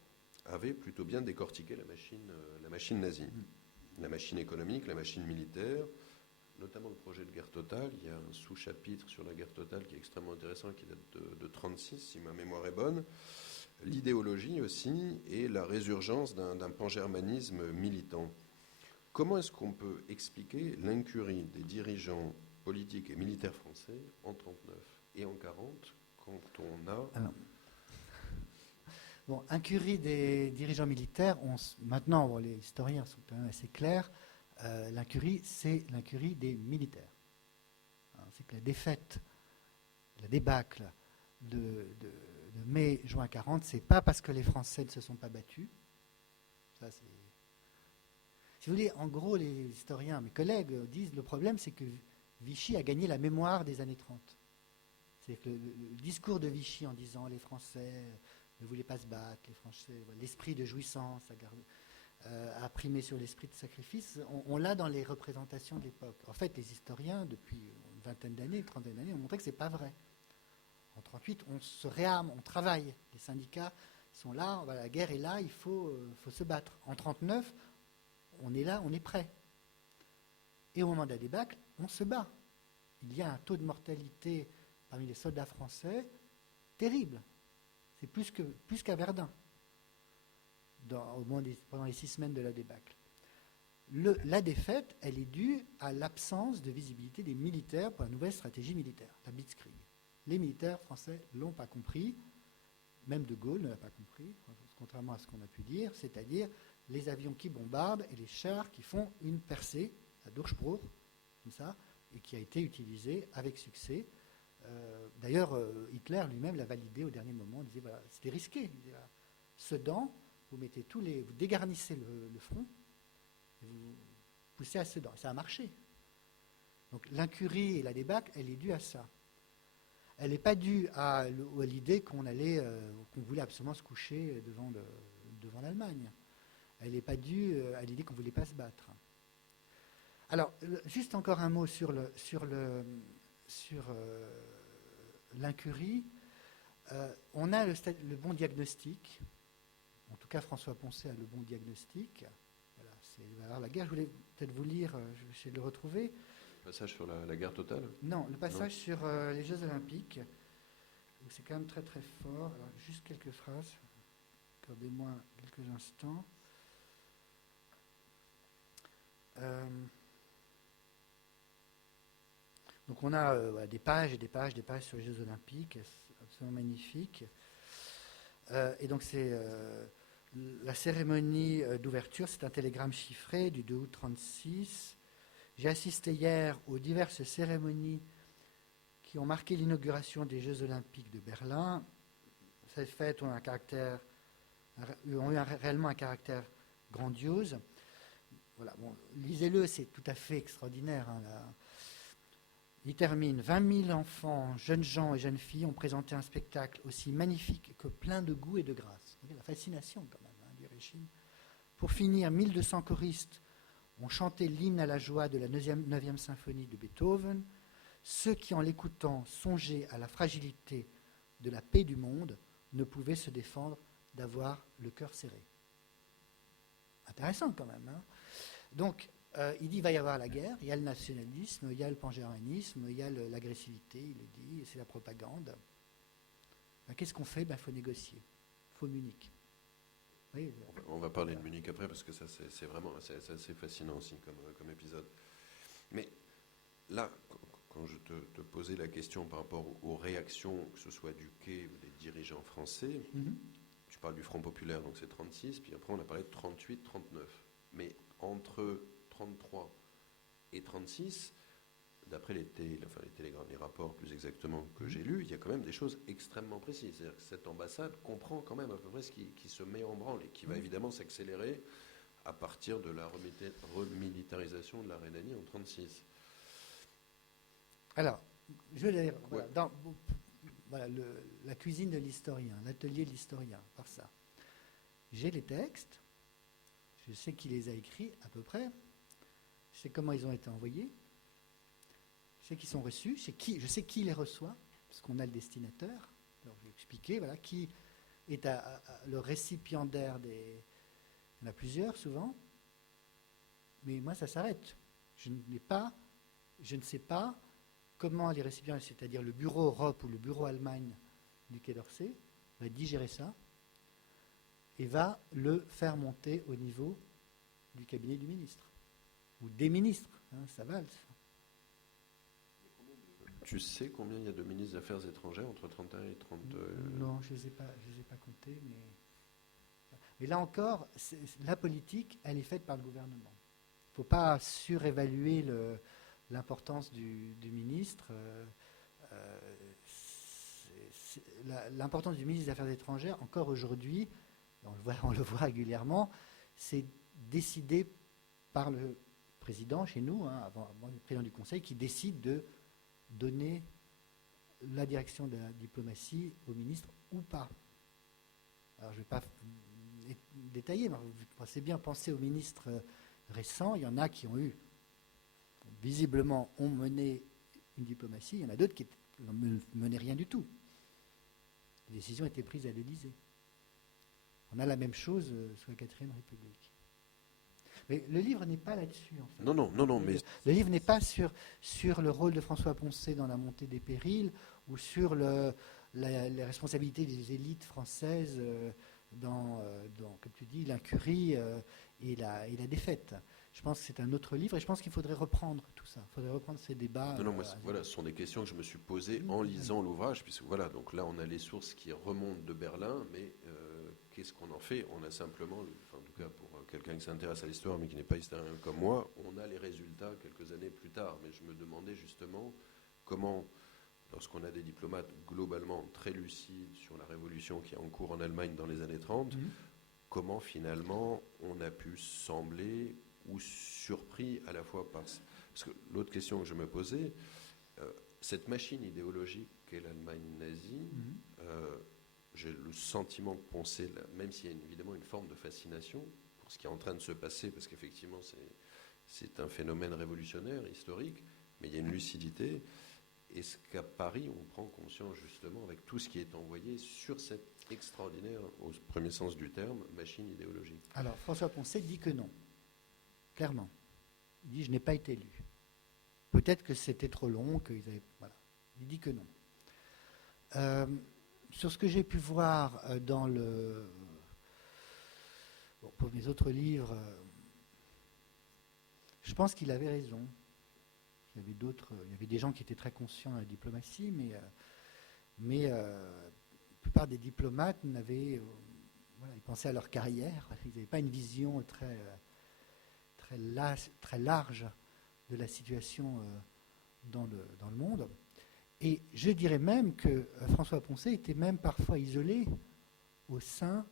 avaient plutôt bien décortiqué la machine nazie. La machine économique, la machine militaire, notamment le projet de guerre totale. Il y a un sous-chapitre sur la guerre totale qui est extrêmement intéressant, qui date de 1936, si ma mémoire est bonne. L'idéologie aussi et la résurgence d'un pangermanisme militant. Comment est-ce qu'on peut expliquer l'incurie des dirigeants politiques et militaires français en 1939 et en 1940 quand on a... Alors, bon, incurie des dirigeants militaires, maintenant, bon, les historiens sont quand même assez clairs, l'incurie, c'est l'incurie des militaires. Hein, c'est que la défaite, la débâcle de mai-juin 40, c'est pas parce que les Français ne se sont pas battus. Ça, c'est... Si vous voulez, en gros, les historiens, mes collègues, disent le problème, c'est que Vichy a gagné la mémoire des années 30. C'est-à-dire que le discours de Vichy en disant les Français ne voulaient pas se battre, les Français, l'esprit de jouissance a primé sur l'esprit de sacrifice, on l'a dans les représentations de l'époque. En fait, les historiens, depuis une vingtaine d'années, une trentaine d'années, ont montré que ce n'est pas vrai. En 1938, on se réarme, on travaille. Les syndicats sont là, la guerre est là, il faut se battre. En 1939, on est là, on est prêt. Et au moment de la débâcle, on se bat. Il y a un taux de mortalité parmi les soldats français terrible. C'est plus qu'à Verdun, pendant les 6 semaines de la débâcle. La défaite, elle est due à l'absence de visibilité des militaires pour la nouvelle stratégie militaire, la Blitzkrieg. Les militaires français ne l'ont pas compris, même De Gaulle ne l'a pas compris, contrairement à ce qu'on a pu dire, c'est-à-dire les avions qui bombardent et les chars qui font une percée, la Durchbruch, comme ça, et qui a été utilisée avec succès. D'ailleurs, Hitler lui-même l'a validé au dernier moment. Il disait voilà, c'était risqué. Il disait, voilà, Sedan, vous dégarnissez le front et vous poussez à Sedan. Et ça a marché. Donc l'incurie et la débâcle, elle est due à ça. Elle n'est pas due à l'idée qu'on voulait absolument se coucher devant l'Allemagne. Elle n'est pas due à l'idée qu'on ne voulait pas se battre. Alors, juste encore un mot sur l'incurie. On a le bon diagnostic. En tout cas, François Poncet a le bon diagnostic. Voilà, c'est la guerre. Je voulais peut-être vous lire, je vais essayer de le retrouver. Le passage sur la guerre totale ? Non, le passage sur les Jeux Olympiques, où c'est quand même très très fort. Alors, juste quelques phrases. Accordez-moi quelques instants. Donc on a des pages et des pages sur les Jeux Olympiques, absolument magnifique. Et donc c'est la cérémonie d'ouverture, c'est un télégramme chiffré du 2 août 1936. J'ai assisté hier aux diverses cérémonies qui ont marqué l'inauguration des Jeux Olympiques de Berlin. Ces fêtes ont eu réellement un caractère grandiose. Voilà, bon, lisez-le, c'est tout à fait extraordinaire. Hein, il termine. 20 000 enfants, jeunes gens et jeunes filles ont présenté un spectacle aussi magnifique que plein de goût et de grâce. Vous voyez, la fascination quand même du régime. Pour finir, 1200 choristes ont chanté l'hymne à la joie de la 9e symphonie de Beethoven. Ceux qui, en l'écoutant, songeaient à la fragilité de la paix du monde ne pouvaient se défendre d'avoir le cœur serré. Intéressant quand même. Hein. Donc, il dit qu'il va y avoir la guerre, il y a le nationalisme, il y a le pangermanisme, il y a l'agressivité, il le dit, c'est la propagande. Ben, qu'est-ce qu'on fait ? Il faut négocier. Il faut Munich. Oui, on va parler de Munich après, parce que ça, c'est vraiment assez fascinant aussi comme épisode. Mais là, quand je te posais la question par rapport aux réactions, que ce soit du quai ou des dirigeants français, tu parles du Front populaire, donc c'est 36, puis après on a parlé de 38, 39. Mais entre 33 et 36, d'après les télégrammes, les rapports plus exactement que j'ai lus, il y a quand même des choses extrêmement précises. C'est-à-dire que cette ambassade comprend quand même à peu près ce qui se met en branle et qui va évidemment s'accélérer à partir de la remilitarisation de la Rhénanie en 1936. Alors, je veux dire, Ouais. la cuisine de l'historien, l'atelier de l'historien, par ça. J'ai les textes, je sais qui les a écrits à peu près, je sais comment ils ont été envoyés, je sais qu'ils sont reçus, je sais qui les reçoit, parce qu'on a le destinataire. Alors, je vais expliquer, voilà, qui est le récipiendaire des... Il y en a plusieurs, souvent. Mais moi, ça s'arrête. Je ne sais pas comment les récipients, c'est-à-dire le bureau Europe ou le bureau Allemagne du Quai d'Orsay, va digérer ça et va le faire monter au niveau du cabinet du ministre. Ou des ministres, hein, ça va. Tu sais combien il y a de ministres des Affaires étrangères entre 31 et 30 Non, je ne les ai pas comptés, mais là encore, la politique, elle est faite par le gouvernement. Il ne faut pas surévaluer l'importance du ministre. L'importance du ministre des Affaires étrangères, encore aujourd'hui, on le voit régulièrement, c'est décidé par le président chez nous, hein, avant le président du Conseil, qui décide de donner la direction de la diplomatie au ministre ou pas. Alors je ne vais pas détailler, mais vous pensez bien, penser aux ministres récents, il y en a qui ont visiblement ont mené une diplomatie, il y en a d'autres qui n'ont mené rien du tout. Les décisions étaient prises à l'Élysée. On a la même chose sous la 4e République. Mais le livre n'est pas là-dessus, en fait. Non, mais... Le livre n'est pas sur le rôle de François Poncet dans la montée des périls ou sur les responsabilités des élites françaises dans, comme tu dis, l'incurie et la défaite. Je pense que c'est un autre livre et je pense qu'il faudrait reprendre tout ça. Il faudrait reprendre ces débats. Voilà, ce sont des questions que je me suis posées en lisant l'ouvrage, puisque voilà, donc là on a les sources qui remontent de Berlin, mais qu'est-ce qu'on en fait? On a simplement, en tout cas pour quelqu'un qui s'intéresse à l'histoire mais qui n'est pas historien comme moi, on a les résultats quelques années plus tard. Mais je me demandais justement comment, lorsqu'on a des diplomates globalement très lucides sur la révolution qui est en cours en Allemagne dans les années 30, comment finalement on a pu sembler ou surpris à la fois par... Parce que l'autre question que je me posais, cette machine idéologique qu'est l'Allemagne nazie, j'ai le sentiment que Poncet, même s'il y a évidemment une forme de fascination pour ce qui est en train de se passer, parce qu'effectivement c'est un phénomène révolutionnaire, historique, mais il y a une lucidité. Est-ce qu'à Paris, on prend conscience justement, avec tout ce qui est envoyé, sur cette extraordinaire, au premier sens du terme, machine idéologique? Alors, François Poncet dit que non, clairement. Il dit « je n'ai pas été lu ». Peut-être que c'était trop long, qu'ils avaient... Voilà. Il dit que non. Sur ce que j'ai pu voir dans le... Bon, pour mes autres livres, je pense qu'il avait raison. Il y avait des gens qui étaient très conscients de la diplomatie, mais la plupart des diplomates ils pensaient à leur carrière. Ils n'avaient pas une vision très large de la situation dans le monde. Et je dirais même que François Poncet était même parfois isolé au sein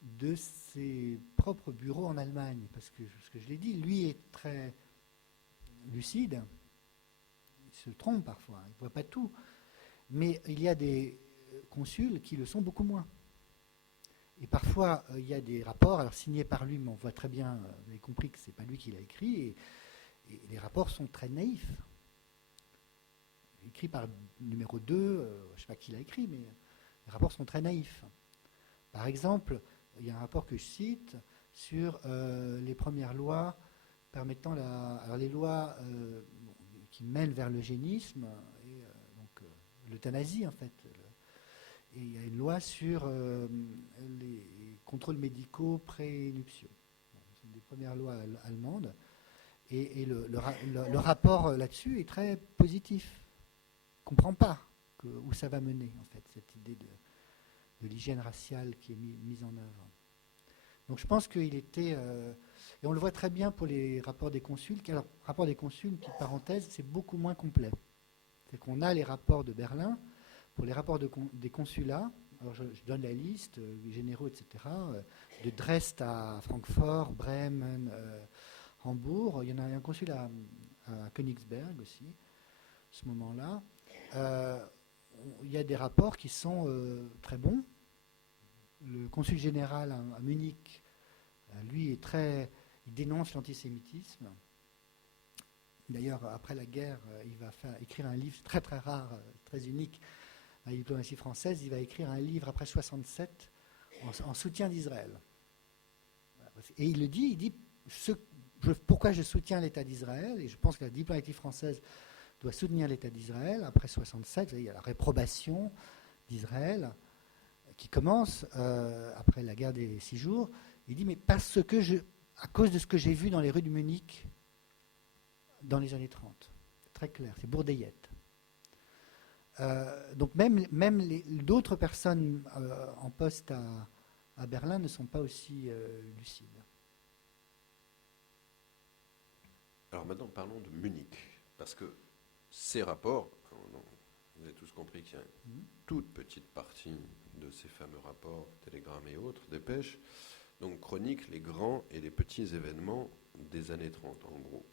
de ses propres bureaux en Allemagne. Parce que, ce que je l'ai dit, lui est très lucide. Il se trompe parfois, il ne voit pas tout. Mais il y a des consuls qui le sont beaucoup moins. Et parfois, il y a des rapports, alors signés par lui, mais on voit très bien, vous avez compris que ce n'est pas lui qui l'a écrit, et les rapports sont très naïfs. Écrit par numéro 2, je ne sais pas qui l'a écrit, mais les rapports sont très naïfs. Par exemple, il y a un rapport que je cite sur les premières lois permettant les lois qui mènent vers l'eugénisme et donc l'euthanasie en fait. Et il y a une loi sur les contrôles médicaux prénuptiaux. C'est une des premières lois allemandes. Et le rapport là-dessus est très positif. On ne comprend pas où ça va mener, en fait, cette idée de l'hygiène raciale qui est mise en œuvre. Donc je pense qu'il était... et on le voit très bien pour les rapports des consuls. Alors, rapport des consuls, une petite parenthèse, c'est beaucoup moins complet. C'est qu'on a les rapports de Berlin. Pour les rapports des consulats, alors je donne la liste, généraux, etc., de Dresde à Francfort, Bremen, Hambourg. Il y en a un consul à Königsberg aussi, à ce moment-là. Il y a des rapports qui sont très bons. Le consul général à Munich, lui, il dénonce l'antisémitisme. D'ailleurs, après la guerre, il va écrire un livre très très rare, très unique à la diplomatie française. Il va écrire un livre après 67 en soutien d'Israël. Et il le dit, pourquoi je soutiens l'État d'Israël, et je pense que la diplomatie française doit soutenir l'État d'Israël. Après 67, il y a la réprobation d'Israël qui commence après la guerre des 6 jours. Il dit, mais à cause de ce que j'ai vu dans les rues de Munich dans les années 30. Très clair, c'est Bourdeillette. Donc même d'autres personnes en poste à Berlin ne sont pas aussi lucides. Alors maintenant, parlons de Munich, parce que ces rapports, vous avez tous compris qu'il y a une toute petite partie de ces fameux rapports, télégrammes et autres, dépêches, donc chroniquent les grands et les petits événements des années 30, en gros.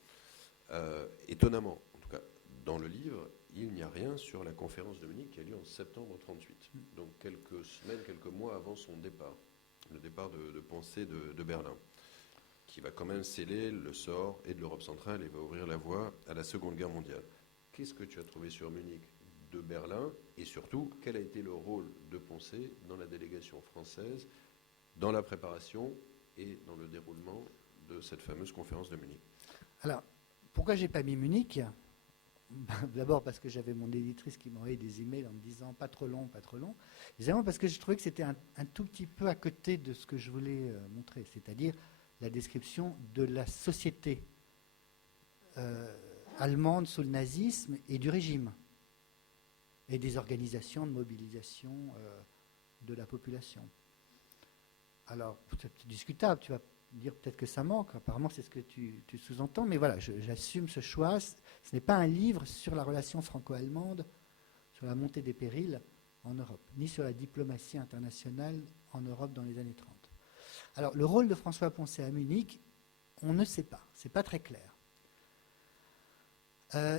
Étonnamment, en tout cas, dans le livre, il n'y a rien sur la conférence de Munich qui a lieu en septembre 1938, donc quelques semaines, quelques mois avant son départ, le départ de pensée de Berlin, qui va quand même sceller le sort et de l'Europe centrale et va ouvrir la voie à la Seconde Guerre mondiale. Qu'est-ce que tu as trouvé sur Munich de Berlin, et surtout, quel a été le rôle de Poncet dans la délégation française, dans la préparation et dans le déroulement de cette fameuse conférence de Munich? Alors, pourquoi j'ai pas mis Munich? D'abord parce que j'avais mon éditrice qui m'envoyait des emails en me disant pas trop long, pas trop long. Deuxièmement parce que je trouvais que c'était un tout petit peu à côté de ce que je voulais montrer, c'est-à-dire la description de la société allemande sous le nazisme et du régime, et des organisations de mobilisation de la population. Alors, c'est discutable, tu vas dire peut-être que ça manque, apparemment c'est ce que tu sous-entends, mais voilà, j'assume ce choix. Ce n'est pas un livre sur la relation franco-allemande, sur la montée des périls en Europe, ni sur la diplomatie internationale en Europe dans les années 30. Alors, le rôle de François Poncet à Munich, on ne sait pas, c'est pas très clair.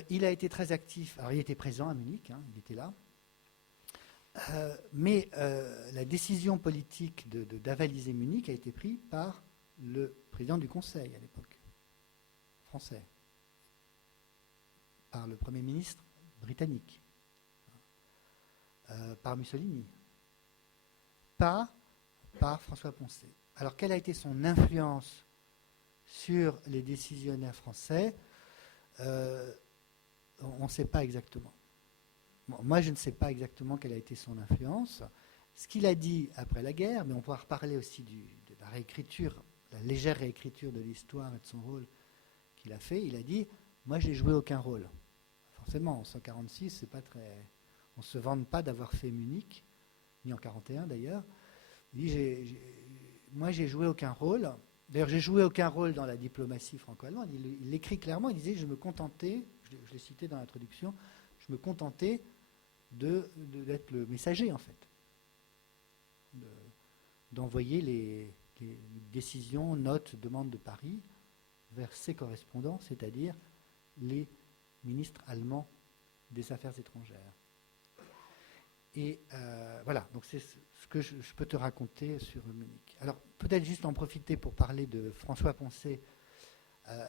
Il a été très actif, alors il était présent à Munich, il était là, mais la décision politique d'avaliser Munich a été prise par le président du Conseil à l'époque, français, par le Premier ministre britannique, par Mussolini, pas par François Poncet. Alors quelle a été son influence sur les décisionnaires français? On ne sait pas exactement. Bon, moi, je ne sais pas exactement quelle a été son influence. Ce qu'il a dit après la guerre, mais on pourra reparler aussi de la réécriture, la légère réécriture de l'histoire et de son rôle qu'il a fait. Il a dit, moi, j'ai joué aucun rôle. Forcément, en 1946, c'est pas très... on ne se vante pas d'avoir fait Munich, ni en 1941 d'ailleurs. Il dit, moi, j'ai joué aucun rôle. D'ailleurs, j'ai joué aucun rôle dans la diplomatie franco-allemande. Il l'écrit clairement, il disait, je me contentais, je l'ai cité dans l'introduction, je me contentais d'être le messager, en fait. D'envoyer les décisions, notes, demandes de Paris vers ses correspondants, c'est-à-dire les ministres allemands des Affaires étrangères. Et voilà, donc c'est ce que je peux te raconter sur Munich. Alors, peut-être juste en profiter pour parler de François Poncet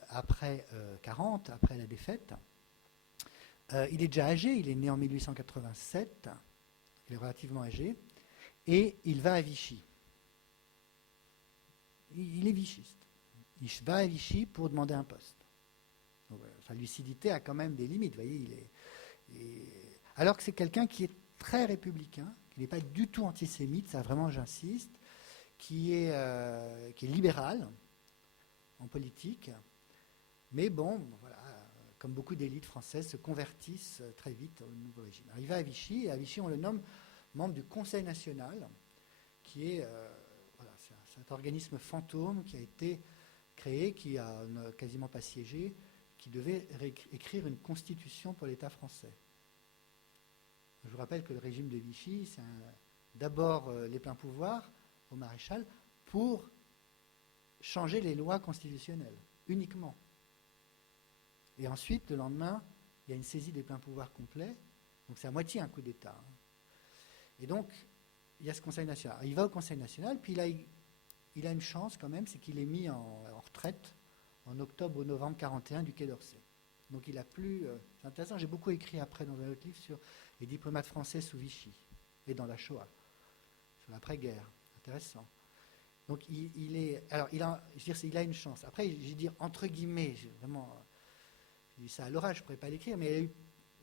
après 1940, après la défaite. Il est déjà âgé, il est né en 1887, il est relativement âgé, et il va à Vichy. Il est vichiste. Il va à Vichy pour demander un poste. Donc, sa lucidité a quand même des limites, vous voyez. Alors que c'est quelqu'un qui est très républicain, qui n'est pas du tout antisémite, ça vraiment j'insiste, qui est libéral en politique, mais bon, voilà, comme beaucoup d'élites françaises se convertissent très vite au nouveau régime. Alors, il va à Vichy, et à Vichy on le nomme membre du Conseil national, qui est, voilà, cet organisme fantôme qui a été créé, qui n'a quasiment pas siégé, qui devait écrire une constitution pour l'État français. Je vous rappelle que le régime de Vichy, c'est d'abord les pleins pouvoirs au maréchal pour changer les lois constitutionnelles, uniquement. Et ensuite, le lendemain, il y a une saisie des pleins pouvoirs complets, donc c'est à moitié un coup d'État. Hein. Et donc, il y a ce Conseil national. Il va au Conseil national, puis il a une chance quand même, c'est qu'il est mis en retraite en octobre ou novembre 1941 du Quai d'Orsay. Donc il a plus... c'est intéressant, j'ai beaucoup écrit après dans un autre livre sur les diplomates français sous Vichy et dans la Shoah, sur l'après-guerre. Intéressant. Donc il est... Alors il a une chance. Après, j'ai dit entre guillemets, vraiment... J'ai dit ça à l'oral, je ne pourrais pas l'écrire, mais il a eu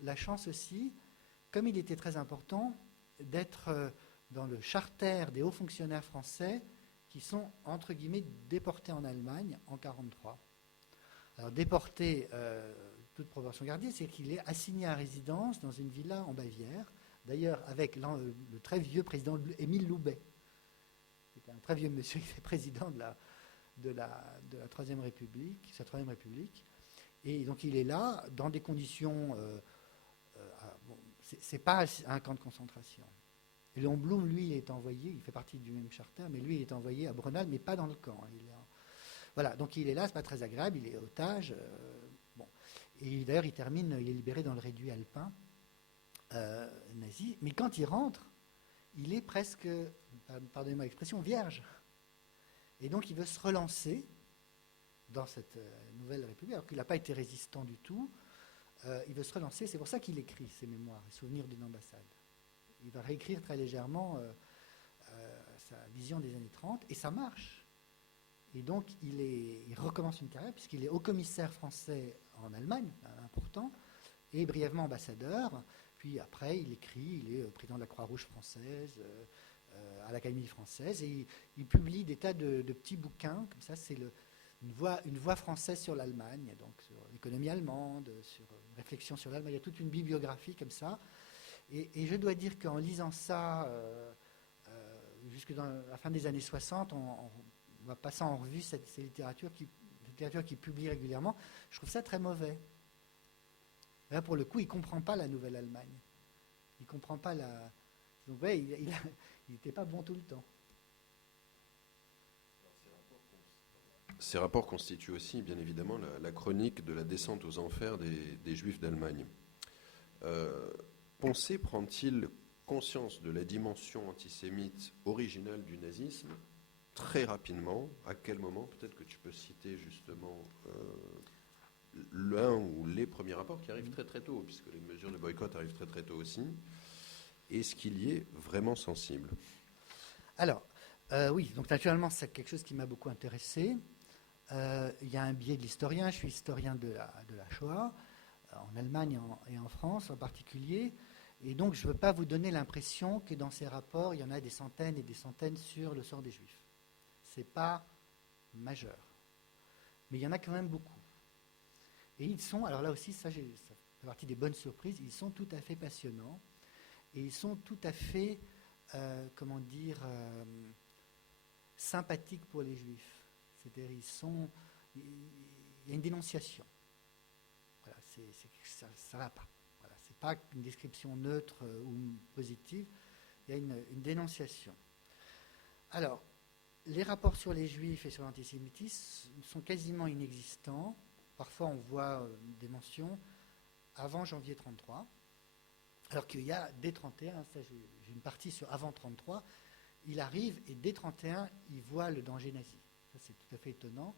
la chance aussi, comme il était très important, d'être dans le charter des hauts fonctionnaires français qui sont, entre guillemets, déportés en Allemagne en 1943. Alors, déporté, toute proportion gardée, c'est qu'il est assigné à résidence dans une villa en Bavière, d'ailleurs avec le très vieux président Émile Loubet. C'était un très vieux monsieur qui était président de la Troisième République, sa Troisième République. Et donc, il est là, dans des conditions... c'est pas un camp de concentration. Et Léon Blum, lui, est envoyé, il fait partie du même charter, mais lui, il est envoyé à Brenal, mais pas dans le camp. Voilà, donc il est là, c'est pas très agréable, il est otage. Bon. Et d'ailleurs, il est libéré dans le réduit alpin nazi. Mais quand il rentre, il est presque, pardonnez-moi l'expression, vierge. Et donc, il veut se relancer dans cette nouvelle République, alors qu'il n'a pas été résistant du tout. Il veut se relancer, c'est pour ça qu'il écrit ses mémoires, les souvenirs d'une ambassade. Il va réécrire très légèrement sa vision des années 30, et ça marche. Et donc, il recommence une carrière, puisqu'il est haut-commissaire français en Allemagne, important, et brièvement ambassadeur. Puis après, il écrit, il est président de la Croix-Rouge française, à l'Académie française, et il publie des tas de petits bouquins, comme ça, c'est une voix française sur l'Allemagne, donc sur l'économie allemande, sur une réflexion sur l'Allemagne. Il y a toute une bibliographie comme ça. Et je dois dire qu'en lisant ça, jusque dans la fin des années 60, on va passer en revue cette littérature qui publie régulièrement. Je trouve ça très mauvais. Là, pour le coup, il ne comprend pas la nouvelle Allemagne. Il ne comprend pas la... Donc, ouais, il n'était pas bon tout le temps. Ces rapports constituent aussi, bien évidemment, la chronique de la descente aux enfers des Juifs d'Allemagne. Poncet prend-il conscience de la dimension antisémite originale du nazisme très rapidement? À quel moment? Peut-être que tu peux citer justement l'un ou les premiers rapports qui arrivent très très tôt, puisque les mesures de boycott arrivent très très tôt aussi. Est-ce qu'il y est vraiment sensible? Alors, oui, donc naturellement, c'est quelque chose qui m'a beaucoup intéressé. Il y a un biais de l'historien, je suis historien de la Shoah, en Allemagne et en France en particulier, et donc je ne veux pas vous donner l'impression que dans ces rapports, il y en a des centaines et des centaines sur le sort des Juifs. Ce n'est pas majeur, mais il y en a quand même beaucoup. Et ils sont, alors là aussi, ça fait partie des bonnes surprises, ils sont tout à fait passionnants, et ils sont tout à fait, sympathiques pour les Juifs. C'est-à-dire, il y a une dénonciation. Voilà, ça ne va pas. Voilà, ce n'est pas une description neutre ou positive, il y a une dénonciation. Alors, les rapports sur les Juifs et sur l'antisémitisme sont quasiment inexistants. Parfois, on voit des mentions avant janvier 1933, alors qu'il y a dès 1931, ça j'ai une partie sur avant 1933, il arrive et dès 1931, il voit le danger nazi. Ça, c'est tout à fait étonnant.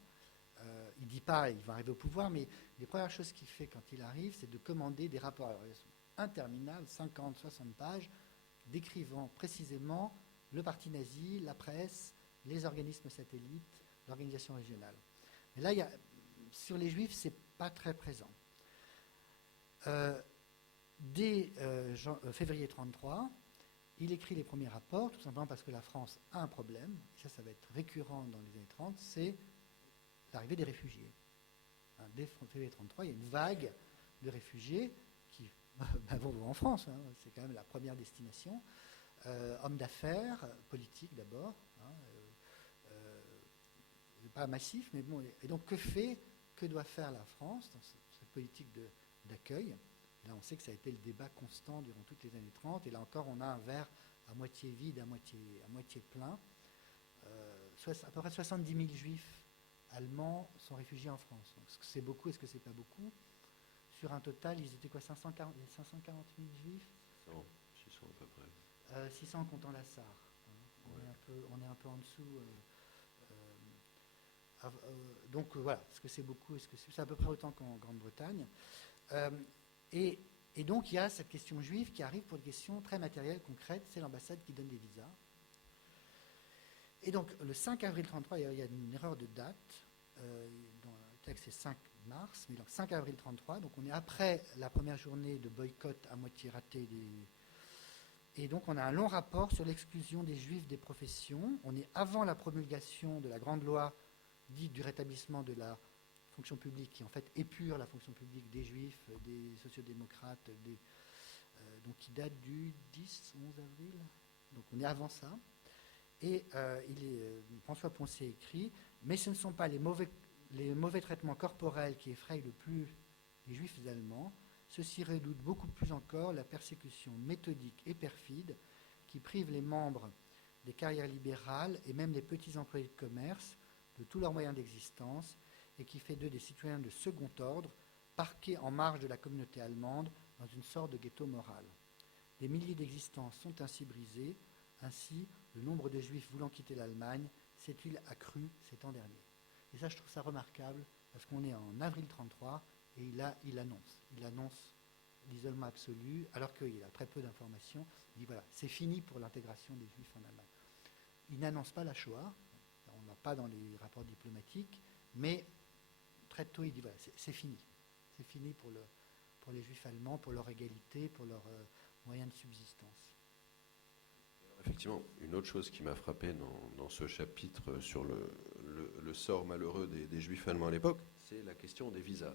Il ne dit pas il va arriver au pouvoir, mais les premières choses qu'il fait quand il arrive, c'est de commander des rapports. Alors, ils sont interminables, 50, 60 pages, décrivant précisément le parti nazi, la presse, les organismes satellites, l'organisation régionale. Mais là, sur les Juifs, ce n'est pas très présent. Dès février 1933, il écrit les premiers rapports, tout simplement parce que la France a un problème, et ça va être récurrent dans les années 30, c'est l'arrivée des réfugiés. Dès février 1933, il y a une vague de réfugiés qui vont en France, c'est quand même la première destination. Hommes d'affaires, politiques d'abord, pas massif, mais bon. Et donc, que doit faire la France dans cette politique d'accueil? Là, on sait que ça a été le débat constant durant toutes les années 30, et là encore, on a un verre à moitié vide, à moitié plein. À peu près 70 000 juifs allemands sont réfugiés en France. Donc, est-ce que c'est beaucoup, est-ce que c'est pas beaucoup? Sur un total, ils étaient quoi, 540 000 juifs? 600 à peu près. 600 comptant la Sarre. On est un peu en dessous. Donc voilà, est-ce que c'est beaucoup? Est-ce que c'est à peu près autant qu'en Grande-Bretagne? Et donc il y a cette question juive qui arrive pour des questions très matérielles, concrètes. C'est l'ambassade qui donne des visas. Et donc le 5 avril 1933, il y a une erreur de date. Dans le texte, c'est 5 mars, mais donc 5 avril 1933. Donc on est après la première journée de boycott à moitié raté Et donc on a un long rapport sur l'exclusion des juifs des professions. On est avant la promulgation de la grande loi dite du rétablissement de la fonction publique, qui en fait épure la fonction publique des juifs, des sociodémocrates, donc qui date du 10-11 avril. Donc on est avant ça. Et François Poncet écrit « Mais ce ne sont pas les mauvais traitements corporels qui effrayent le plus les juifs allemands. Ceux-ci redoutent beaucoup plus encore la persécution méthodique et perfide qui prive les membres des carrières libérales et même les petits employés de commerce de tous leurs moyens d'existence et qui fait d'eux des citoyens de second ordre, parqués en marge de la communauté allemande dans une sorte de ghetto moral. Des milliers d'existences sont ainsi brisées. Ainsi, le nombre de juifs voulant quitter l'Allemagne s'est-il accru ces temps derniers. » Et ça, je trouve ça remarquable, parce qu'on est en avril 1933, et il annonce l'isolement absolu, alors qu'il a très peu d'informations. Il dit, voilà, c'est fini pour l'intégration des juifs en Allemagne. Il n'annonce pas la Shoah, on n'a pas dans les rapports diplomatiques, mais très tôt, il dit, voilà, c'est fini. C'est fini pour les juifs allemands, pour leur égalité, pour leurs moyens de subsistance. Effectivement, une autre chose qui m'a frappé dans ce chapitre sur le sort malheureux des juifs allemands à l'époque, c'est la question des visas.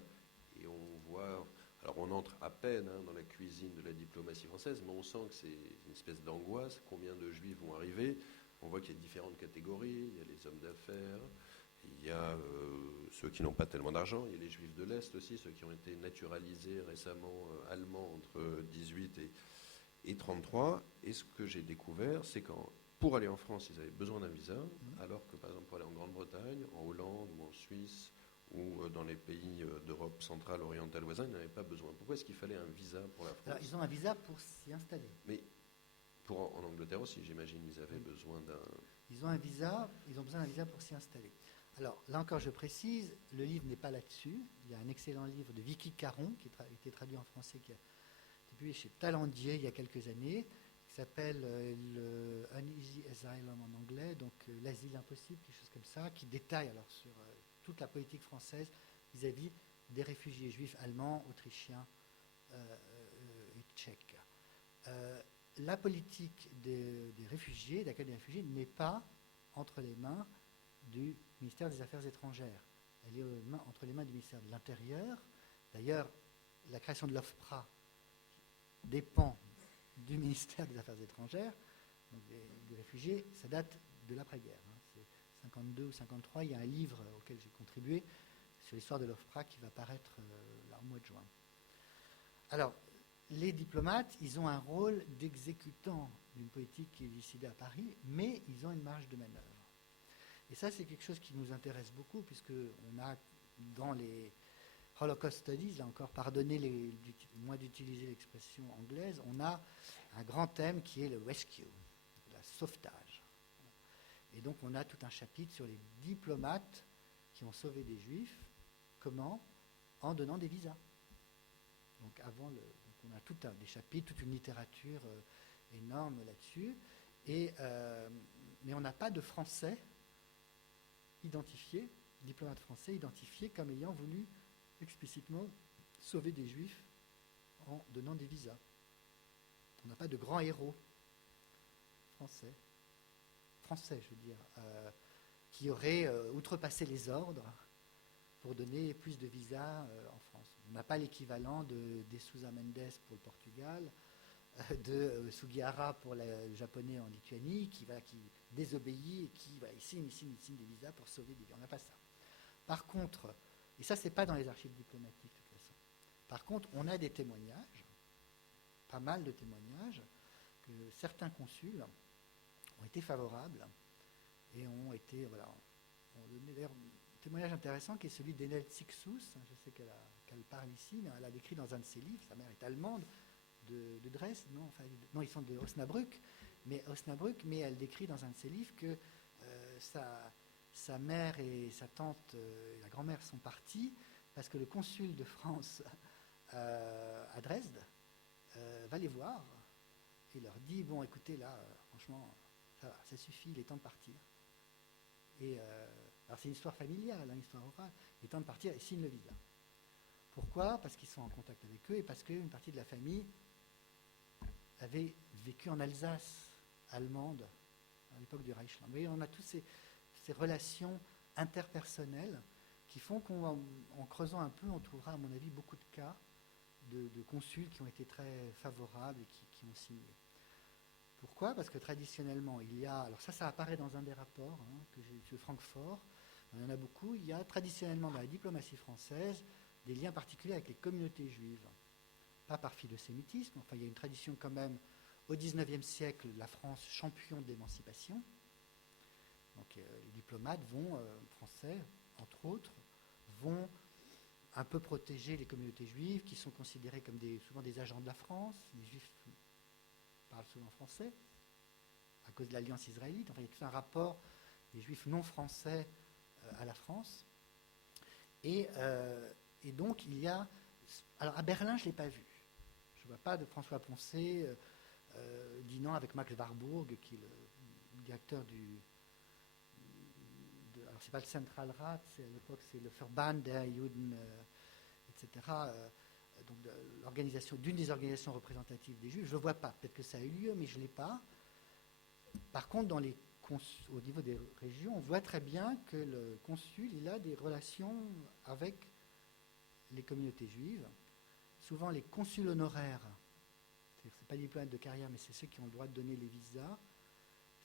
Et on voit, alors on entre à peine dans la cuisine de la diplomatie française, mais on sent que c'est une espèce d'angoisse. Combien de juifs vont arriver? On voit qu'il y a différentes catégories. Il y a les hommes d'affaires, il y a ceux qui n'ont pas tellement d'argent, il y a les juifs de l'Est aussi, ceux qui ont été naturalisés récemment allemands entre 18 et 1933, et ce que j'ai découvert, c'est que pour aller en France, ils avaient besoin d'un visa, alors que par exemple pour aller en Grande-Bretagne, en Hollande ou en Suisse, ou dans les pays d'Europe centrale, orientale, voisins, ils n'avaient pas besoin. Pourquoi est-ce qu'il fallait un visa pour la France? Alors, ils ont un visa pour s'y installer. Mais en Angleterre aussi, j'imagine, ils avaient besoin d'un... Ils ont besoin d'un visa pour s'y installer. Alors, là encore, je précise, le livre n'est pas là-dessus. Il y a un excellent livre de Vicky Caron, qui a été traduit en français, qui a été publié chez Talendier il y a quelques années, qui s'appelle Uneasy Asylum en anglais, donc l'asile impossible, quelque chose comme ça, qui détaille alors sur toute la politique française vis-à-vis des réfugiés juifs allemands, autrichiens et tchèques. La politique des réfugiés, d'accueil des réfugiés, n'est pas entre les mains du ministère des Affaires étrangères. Elle est entre les mains du ministère de l'Intérieur. D'ailleurs, la création de l'OFPRA dépend du ministère des Affaires étrangères, donc des réfugiés. Ça date de l'après-guerre. C'est 52 ou 53. Il y a un livre auquel j'ai contribué sur l'histoire de l'OFPRA qui va paraître là, au mois de juin. Alors, les diplomates, ils ont un rôle d'exécutant d'une politique qui est décidée à Paris, mais ils ont une marge de manœuvre. Et ça, c'est quelque chose qui nous intéresse beaucoup, puisqu'on a, dans les Holocaust Studies, là encore, pardonnez-moi d'utiliser l'expression anglaise, on a un grand thème qui est le rescue, le sauvetage. Et donc, on a tout un chapitre sur les diplomates qui ont sauvé des Juifs. Comment? En donnant des visas. Donc, on a des chapitres, toute une littérature énorme là-dessus. Mais on n'a pas de Français identifiés, diplomates français identifiés comme ayant voulu explicitement sauver des Juifs en donnant des visas. On n'a pas de grands héros français, je veux dire, qui auraient outrepassé les ordres pour donner plus de visas en France. On n'a pas l'équivalent des Sousa Mendes pour le Portugal, de Sugihara pour le japonais en Lituanie, qui désobéit et qui il signe des visas pour sauver des vies. On n'a pas ça. Par contre, et ça, c'est pas dans les archives diplomatiques de toute façon. Par contre, on a des témoignages, pas mal de témoignages, que certains consuls ont été favorables et ont été, ont donné d'ailleurs un témoignage intéressant qui est celui d'Enel Sixous. Je sais qu'elle parle ici, mais elle a décrit dans un de ses livres, sa mère est allemande, de Dresde, non, ils sont de Osnabrück, mais elle décrit dans un de ses livres que sa mère et sa tante et la grand-mère sont partis parce que le consul de France à Dresde va les voir et leur dit, bon, écoutez, là, franchement, ça suffit, il est temps de partir. Et alors c'est une histoire familiale, une histoire orale, il est temps de partir et signe le visa. Pourquoi? Parce qu'ils sont en contact avec eux et parce qu'une partie de la famille avait vécu en Alsace allemande à l'époque du Reichsland. Vous voyez, on a toutes ces relations interpersonnelles qui font qu'en creusant un peu, on trouvera, à mon avis, beaucoup de cas de consuls qui ont été très favorables et qui ont signé. Pourquoi? Parce que traditionnellement, il y a, alors ça apparaît dans un des rapports que j'ai de Francfort, il y en a beaucoup, il y a traditionnellement dans la diplomatie française des liens particuliers avec les communautés juives. Pas par philosémitisme, enfin il y a une tradition quand même, au XIXe siècle, la France champion d'émancipation. Donc les diplomates français, entre autres, vont un peu protéger les communautés juives qui sont considérées comme souvent des agents de la France. Les juifs parlent souvent français à cause de l'alliance israélite. Enfin, il y a tout un rapport des juifs non français à la France. Et donc il y a... Alors à Berlin, je ne l'ai pas vu. Je ne vois pas de François Poncet dînant avec Max Warburg, qui est le directeur alors c'est pas le Zentralrat, à l'époque c'est le Verband der Juden, etc. Donc d'une des organisations représentatives des Juifs. Je ne le vois pas. Peut-être que ça a eu lieu, mais je ne l'ai pas. Par contre, au niveau des régions, on voit très bien que le consul, il a des relations avec les communautés juives. Souvent, les consuls honoraires, ce n'est pas des diplomates de carrière, mais c'est ceux qui ont le droit de donner les visas,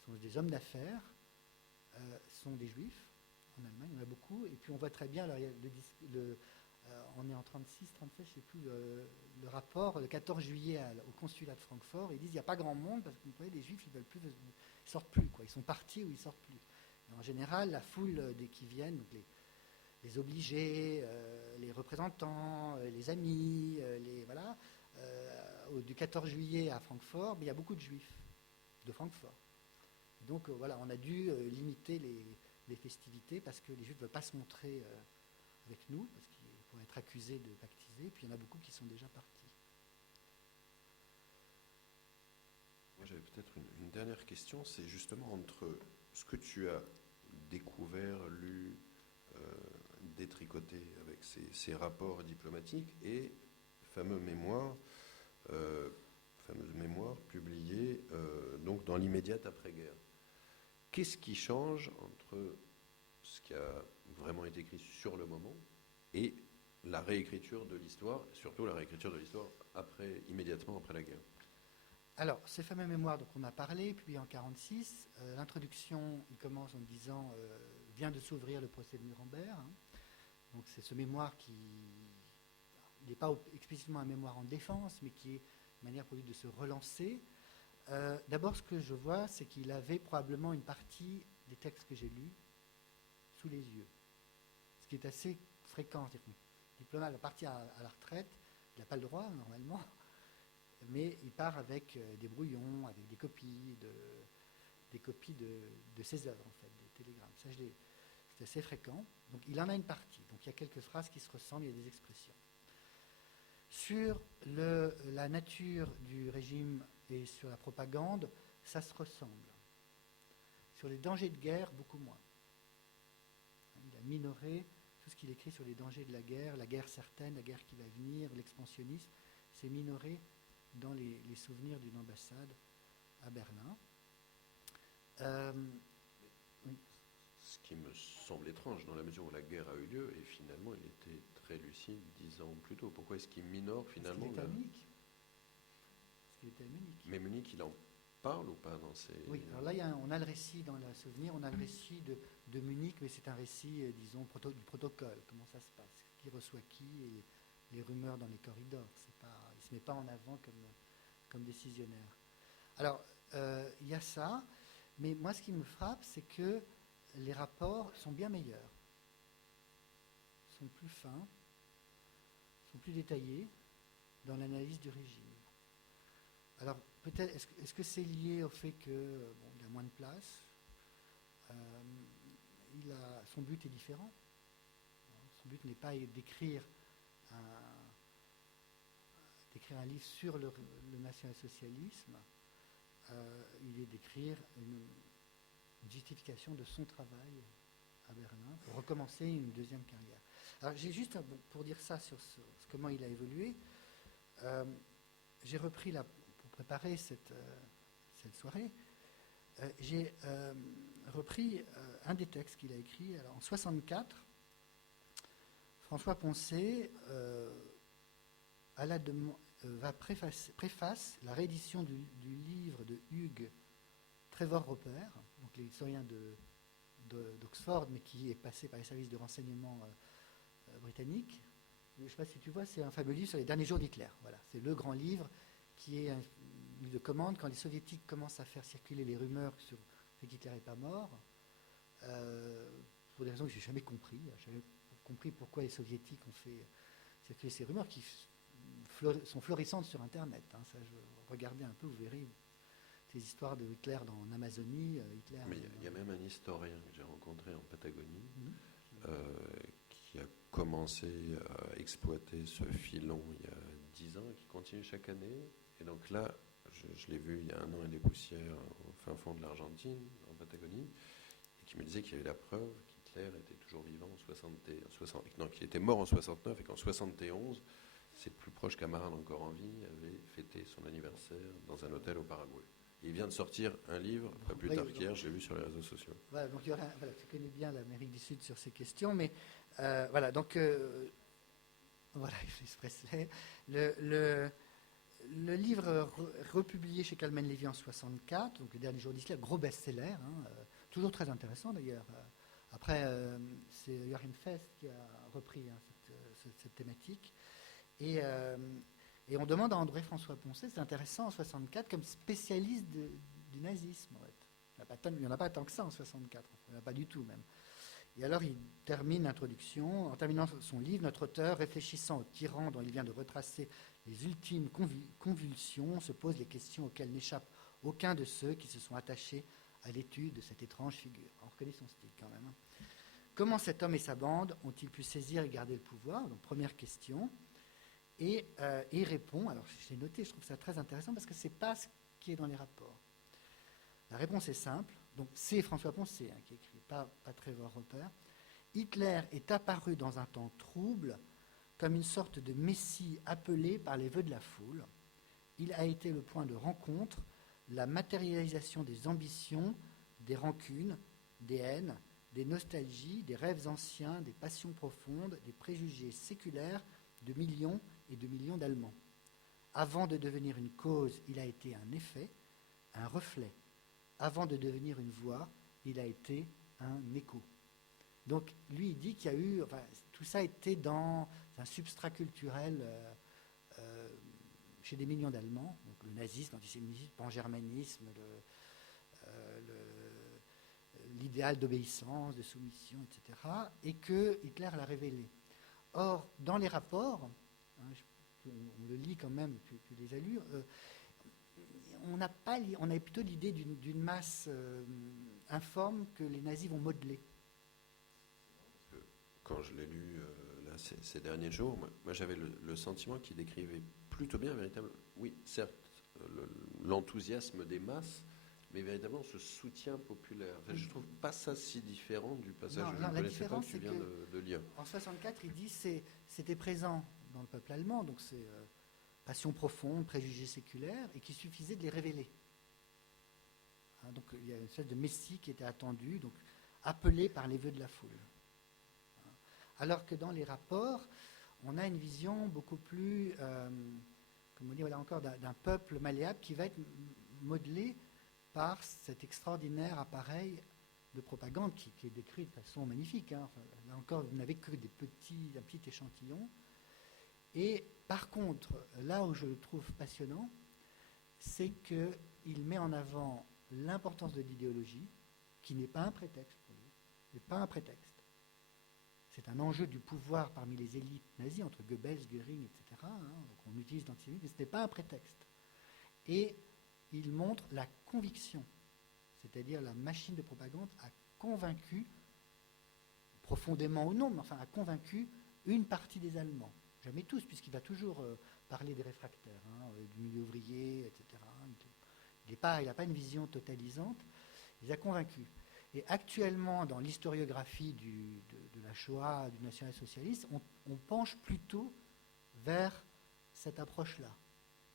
sont des hommes d'affaires, sont des juifs. En Allemagne, il y en a beaucoup. Et puis, on voit très bien, alors, on est en 36, 37, je ne sais plus, le rapport, le 14 juillet au consulat de Francfort, ils disent qu'il n'y a pas grand monde parce que vous voyez, les juifs, ils sortent plus, quoi. Ils sont partis ou ils sortent plus. Et en général, la foule qui viennent, donc les obligés, les représentants, les amis, du 14 juillet à Francfort, mais il y a beaucoup de juifs de Francfort. Et donc on a dû limiter les festivités parce que les juifs ne veulent pas se montrer avec nous, parce qu'ils pourraient être accusés de pactiser, puis il y en a beaucoup qui sont déjà partis. Moi j'avais peut-être une dernière question, c'est justement entre ce que tu as découvert, lu, détricoté avec ces rapports diplomatiques et fameuses mémoires publiées donc dans l'immédiate après-guerre. Qu'est-ce qui change entre ce qui a vraiment été écrit sur le moment et la réécriture de l'histoire, surtout la réécriture de l'histoire immédiatement après la guerre? Alors, ces fameux mémoires dont on a parlé, publiées en 1946, l'introduction, il commence en disant vient de s'ouvrir le procès de Nuremberg. Donc c'est ce mémoire qui n'est pas explicitement un mémoire en défense, mais qui est une manière pour lui de se relancer. D'abord, ce que je vois, c'est qu'il avait probablement une partie des textes que j'ai lus sous les yeux, ce qui est assez fréquent. C'est-à-dire que le diplomate va partir à la retraite, il n'a pas le droit normalement, mais il part avec des brouillons, avec des copies de ses œuvres, en fait, des télégrammes. Ça, c'est assez fréquent. Donc il en a une partie. Donc il y a quelques phrases qui se ressemblent, il y a des expressions. Sur la nature du régime et sur la propagande, ça se ressemble. Sur les dangers de guerre, beaucoup moins. Il a minoré tout ce qu'il écrit sur les dangers de la guerre certaine, la guerre qui va venir, l'expansionnisme, c'est minoré dans les souvenirs d'une ambassade à Berlin. Oui. Ce qui me semble étrange, dans la mesure où la guerre a eu lieu, et finalement il était très lucide 10 ans plus tôt. Pourquoi est-ce qu'il minore finalement Parce qu'il est était à Munich. Mais Munich, il en parle ou pas dans ses... Oui, alors là, on a le récit dans le souvenir, on a le récit de Munich, mais c'est un récit, disons, du protocole, comment ça se passe, qui reçoit qui, et les rumeurs dans les corridors. Il ne se met pas en avant comme décisionnaire. Alors, il y a ça, mais moi, ce qui me frappe, c'est que les rapports sont bien meilleurs, sont plus fins, sont plus détaillés dans l'analyse du régime. Alors, peut-être, est-ce que c'est lié au fait qu'il a moins de place? Son but est différent. Son but n'est pas d'écrire un livre sur le national-socialisme. Il est d'écrire une justification de son travail à Berlin pour recommencer une deuxième carrière. Alors, j'ai juste, pour dire ça sur comment il a évolué, j'ai repris pour préparer cette soirée, j'ai repris un des textes qu'il a écrit. Alors, en 1964, François Poncet préface la réédition du livre de Hugues Trevor-Roper, donc l'historien d'Oxford, mais qui est passé par les services de renseignement britanniques. Je ne sais pas si tu vois, c'est un fameux livre sur les derniers jours d'Hitler. Voilà, c'est le grand livre qui est un livre de commande quand les soviétiques commencent à faire circuler les rumeurs sur qu'Hitler n'est pas mort, pour des raisons que je n'ai jamais compris. Je n'ai jamais compris pourquoi les soviétiques ont fait circuler ces rumeurs qui sont florissantes sur Internet. Ça, regardez un peu, vous verrez ces histoires de Hitler en Amazonie. Mais il y a même un historien que j'ai rencontré en Patagonie qui a commencé à exploiter ce filon il y a 10 ans et qui continue chaque année. Et donc là, je l'ai vu il y a 1 an et des poussières au fin fond de l'Argentine, en Patagonie, et qui me disait qu'il y avait la preuve qu'Hitler était toujours vivant qu'il était mort en 69 et qu'en 71, ses plus proches camarades encore en vie avaient fêté son anniversaire dans un hôtel au Paraguay. Et il vient de sortir un livre, pas plus tard qu'hier, je l'ai vu sur les réseaux sociaux. Voilà, donc tu connais bien l'Amérique du Sud sur ces questions, mais voilà, donc voilà, Elvis Presley. Le livre republié chez Calman Levy en 1964, donc le dernier jour d'Hitler, gros best-seller, toujours très intéressant d'ailleurs. Après, c'est Joachim Fest qui a repris cette thématique. Et on demande à André-François Poncet, c'est intéressant, en 1964, comme spécialiste du nazisme. En fait. Il n'y en a pas tant que ça en 1964, il n'y en a pas du tout même. Et alors il termine l'introduction, en terminant son livre, notre auteur, réfléchissant au tyran dont il vient de retracer les ultimes convulsions, se pose les questions auxquelles n'échappe aucun de ceux qui se sont attachés à l'étude de cette étrange figure. On reconnaît son style quand même. Comment cet homme et sa bande ont-ils pu saisir et garder le pouvoir? Donc première question. Et il répond, alors je l'ai noté, je trouve ça très intéressant parce que ce n'est pas ce qui est dans les rapports. La réponse est simple, donc c'est François Poncet qui écrit, pas Trevor Roper. Hitler est apparu dans un temps trouble comme une sorte de messie appelé par les vœux de la foule. Il a été le point de rencontre, la matérialisation des ambitions, des rancunes, des haines, des nostalgies, des rêves anciens, des passions profondes, des préjugés séculaires de millions et de millions d'Allemands. Avant de devenir une cause, il a été un effet, un reflet. Avant de devenir une voix, il a été un écho. Donc, lui, il dit qu'il y a eu... Enfin, tout ça était dans un substrat culturel chez des millions d'Allemands, donc le nazisme, l'antisémitisme, le pangermanisme, l'idéal d'obéissance, de soumission, etc., et que Hitler l'a révélé. Or, dans les rapports, on le lit quand même, tu les as lus, on a plutôt l'idée d'une masse informe que les nazis vont modeler. Quand je l'ai lu ces derniers jours, moi j'avais le sentiment qu'il décrivait plutôt bien, véritablement, oui, certes, l'enthousiasme des masses, mais véritablement ce soutien populaire. Enfin, je ne trouve pas ça si différent du passage que je ne connaissais pas que tu viens de lire. En 1964, il dit que c'était présent dans le peuple allemand, donc c'est passion profonde, préjugés séculaires, et qu'il suffisait de les révéler. Donc il y a une espèce de messie qui était attendu, donc appelé par les vœux de la foule. Alors que dans les rapports, on a une vision beaucoup plus comme on dit, voilà, encore d'un peuple malléable qui va être modelé par cet extraordinaire appareil de propagande qui est décrit de façon magnifique. Hein. Enfin, là encore, vous n'avez que un petit échantillon. Et par contre, là où je le trouve passionnant, c'est qu'il met en avant l'importance de l'idéologie, qui n'est pas un prétexte pour lui, n'est pas un prétexte. C'est un enjeu du pouvoir parmi les élites nazies, entre Goebbels, Göring, etc. Hein, donc on utilise l'antisémitisme, mais ce n'est pas un prétexte. Et il montre la conviction, c'est-à-dire la machine de propagande a convaincu, profondément ou non, mais enfin a convaincu une partie des Allemands. Jamais tous, puisqu'il va toujours parler des réfractaires, hein, du milieu ouvrier, etc. Il n'a pas une vision totalisante, il les a convaincus. Et actuellement, dans l'historiographie de la Shoah, du national-socialisme, on penche plutôt vers cette approche-là,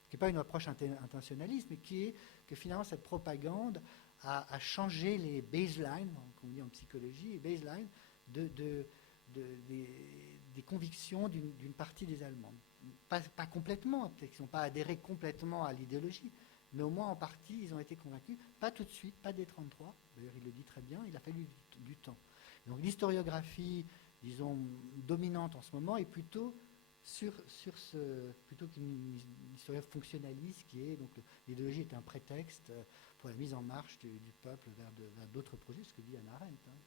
qui n'est pas une approche intentionnaliste, mais qui est que finalement cette propagande a changé les baselines, comme on dit en psychologie, les baselines des convictions d'une partie des Allemands. Pas complètement, peut-être qu'ils n'ont pas adhéré complètement à l'idéologie, mais au moins en partie, ils ont été convaincus. Pas tout de suite, pas dès 1933. D'ailleurs, il le dit très bien, il a fallu du temps. Donc l'historiographie, disons, dominante en ce moment est plutôt plutôt qu'une historiographie fonctionnaliste qui est, donc l'idéologie est un prétexte pour la mise en marche du peuple vers d'autres projets, ce que dit Hannah Arendt. Hein.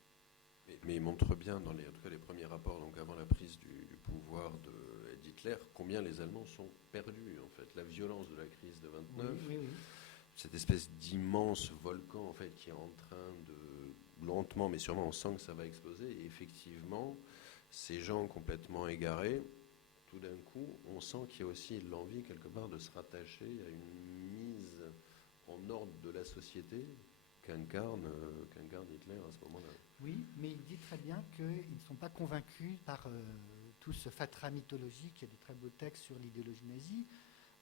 Mais il montre bien, en tout cas les premiers rapports, donc avant la prise du pouvoir d'Hitler, combien les Allemands sont perdus, en fait. La violence de la crise de 29, oui. Cette espèce d'immense volcan, en fait, qui est en train de, lentement, mais sûrement, on sent que ça va exploser. Et effectivement, ces gens complètement égarés, tout d'un coup, on sent qu'il y a aussi l'envie, quelque part, de se rattacher à une mise en ordre de la société qu'incarne Hitler à ce moment-là. Oui, mais il dit très bien qu'ils ne sont pas convaincus par tout ce fatras mythologique. Il y a des très beaux textes sur l'idéologie nazie.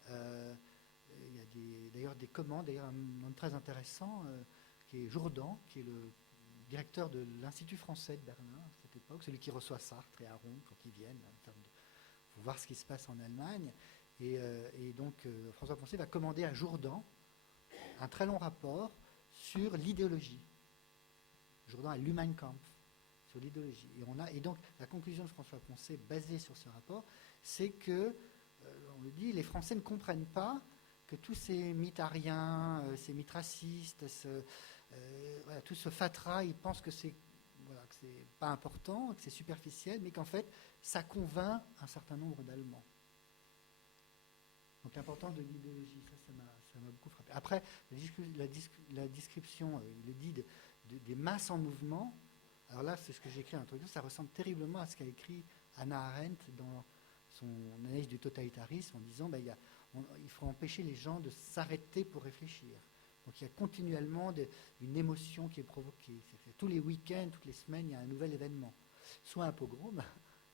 Il y a d'ailleurs des commandes, d'ailleurs un homme très intéressant qui est Jourdan, qui est le directeur de l'Institut français de Berlin à cette époque, celui qui reçoit Sartre et Aron pour qu'ils viennent pour voir ce qui se passe en Allemagne. Et donc François Poncet va commander à Jourdan un très long rapport sur l'idéologie. Jourdan à l'Mein Kampf, sur l'idéologie. Et donc la conclusion de François Poncet, basée sur ce rapport, c'est que, on le dit, les Français ne comprennent pas que tous ces mythes ariens, ces mythes racistes, tout ce fatras, ils pensent que c'est pas important, que c'est superficiel, mais qu'en fait, ça convainc un certain nombre d'Allemands. Donc l'importance de l'idéologie, ça m'a beaucoup frappé. Après, la description, il le dit, des masses en mouvement, alors là, c'est ce que j'ai écrit en introduction, ça ressemble terriblement à ce qu'a écrit Hannah Arendt dans son analyse du totalitarisme, en disant il faut empêcher les gens de s'arrêter pour réfléchir. Donc il y a continuellement une émotion qui est provoquée. Tous les week-ends, toutes les semaines, il y a un nouvel événement. Soit un pogrom,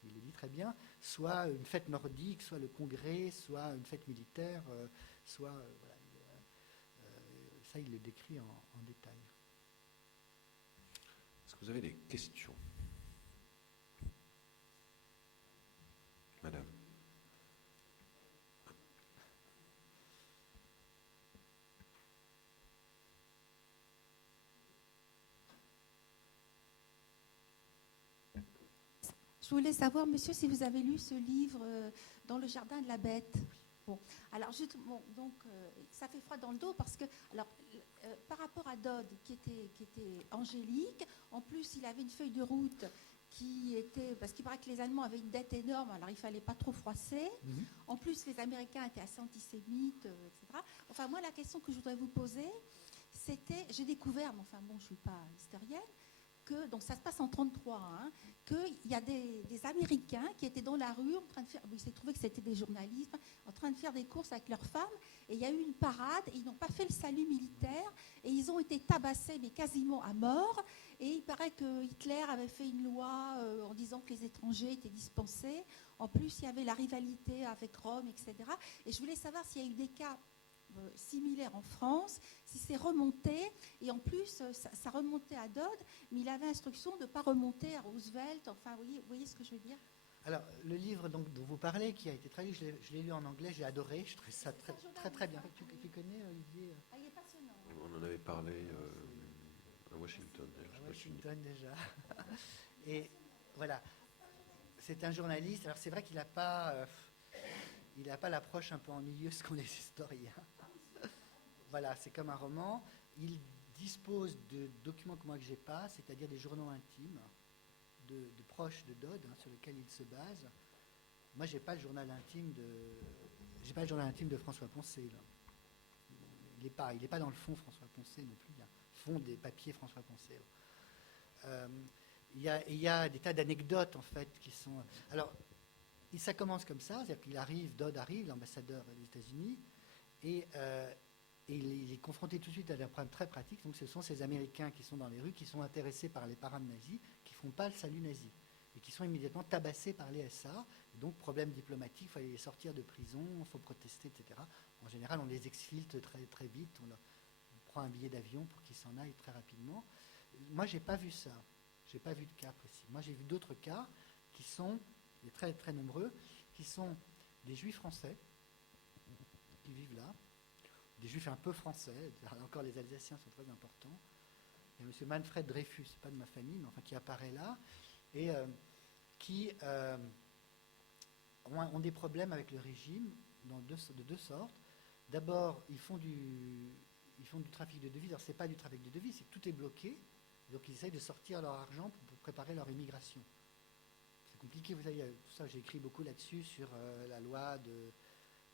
il le dit très bien, soit une fête nordique, soit le congrès, soit une fête militaire, soit... ça, il le décrit en détail. Est-ce que vous avez des questions ? Madame. Je voulais savoir, monsieur, si vous avez lu ce livre Dans le jardin de la bête. Bon, alors ça fait froid dans le dos parce que, par rapport à Dodd, qui était angélique, en plus il avait une feuille de route qui était, parce qu'il paraît que les Allemands avaient une dette énorme, alors il ne fallait pas trop froisser. Mm-hmm. En plus, les Américains étaient assez antisémites, etc. Enfin, moi, la question que je voudrais vous poser, c'était, j'ai découvert, mais enfin bon, je ne suis pas historienne, donc ça se passe en 1933, hein, qu'il y a des Américains qui étaient dans la rue en train de faire, il s'est trouvé que c'était des journalistes, en train de faire des courses avec leurs femmes, et il y a eu une parade, et ils n'ont pas fait le salut militaire, et ils ont été tabassés, mais quasiment à mort, et il paraît que Hitler avait fait une loi en disant que les étrangers étaient dispensés. En plus, il y avait la rivalité avec Rome, etc. Et je voulais savoir s'il y a eu des cas similaire en France, si c'est remonté, et en plus ça remontait à Dodd, mais il avait instruction de ne pas remonter à Roosevelt, enfin vous voyez ce que je veux dire. Alors, le livre donc, dont vous parlez, qui a été traduit, je l'ai lu en anglais, j'ai adoré, je trouvais ça très, très, très bien. Tu connais, Olivier? Il est passionnant. On en avait parlé à Washington. D'ailleurs, À Washington déjà. Et voilà, c'est un journaliste. Alors c'est vrai qu'il n'a pas, l'approche un peu ennuyeuse qu'ont les historiens. Voilà, c'est comme un roman. Il dispose de documents que moi que j'ai pas, c'est-à-dire des journaux intimes de proches de Dodd, sur lesquels il se base. Moi, j'ai pas le journal intime de François Poncet. Là. Il n'est pas dans le fond François Poncet non plus. Il y a le fond des papiers François Poncet. Il y a des tas d'anecdotes en fait qui sont. Alors, ça commence comme ça, c'est-à-dire qu'il arrive, Dodd arrive, l'ambassadeur des États-Unis, et il est confronté tout de suite à des problèmes très pratiques. Donc, ce sont ces Américains qui sont dans les rues, qui sont intéressés par les parades nazis, qui font pas le salut nazi, et qui sont immédiatement tabassés par les SA. Et donc, problème diplomatique, il fallait les sortir de prison, il faut protester, etc. En général, on les exfiltre très, très vite, on prend un billet d'avion pour qu'ils s'en aillent très rapidement. Moi, j'ai pas vu ça. J'ai pas vu de cas précis. Moi, j'ai vu d'autres cas qui sont, et très, très nombreux, qui sont des juifs français qui vivent là, des juifs un peu français, encore les Alsaciens sont très importants. Il y a M. Manfred Dreyfus, pas de ma famille, mais enfin qui apparaît là, et qui ont des problèmes avec le régime de deux sortes. D'abord, ils font du trafic de devises. Alors, ce n'est pas du trafic de devises, c'est que tout est bloqué. Donc, ils essayent de sortir leur argent pour préparer leur immigration. C'est compliqué, vous savez, tout ça, j'ai écrit beaucoup là-dessus, sur la loi de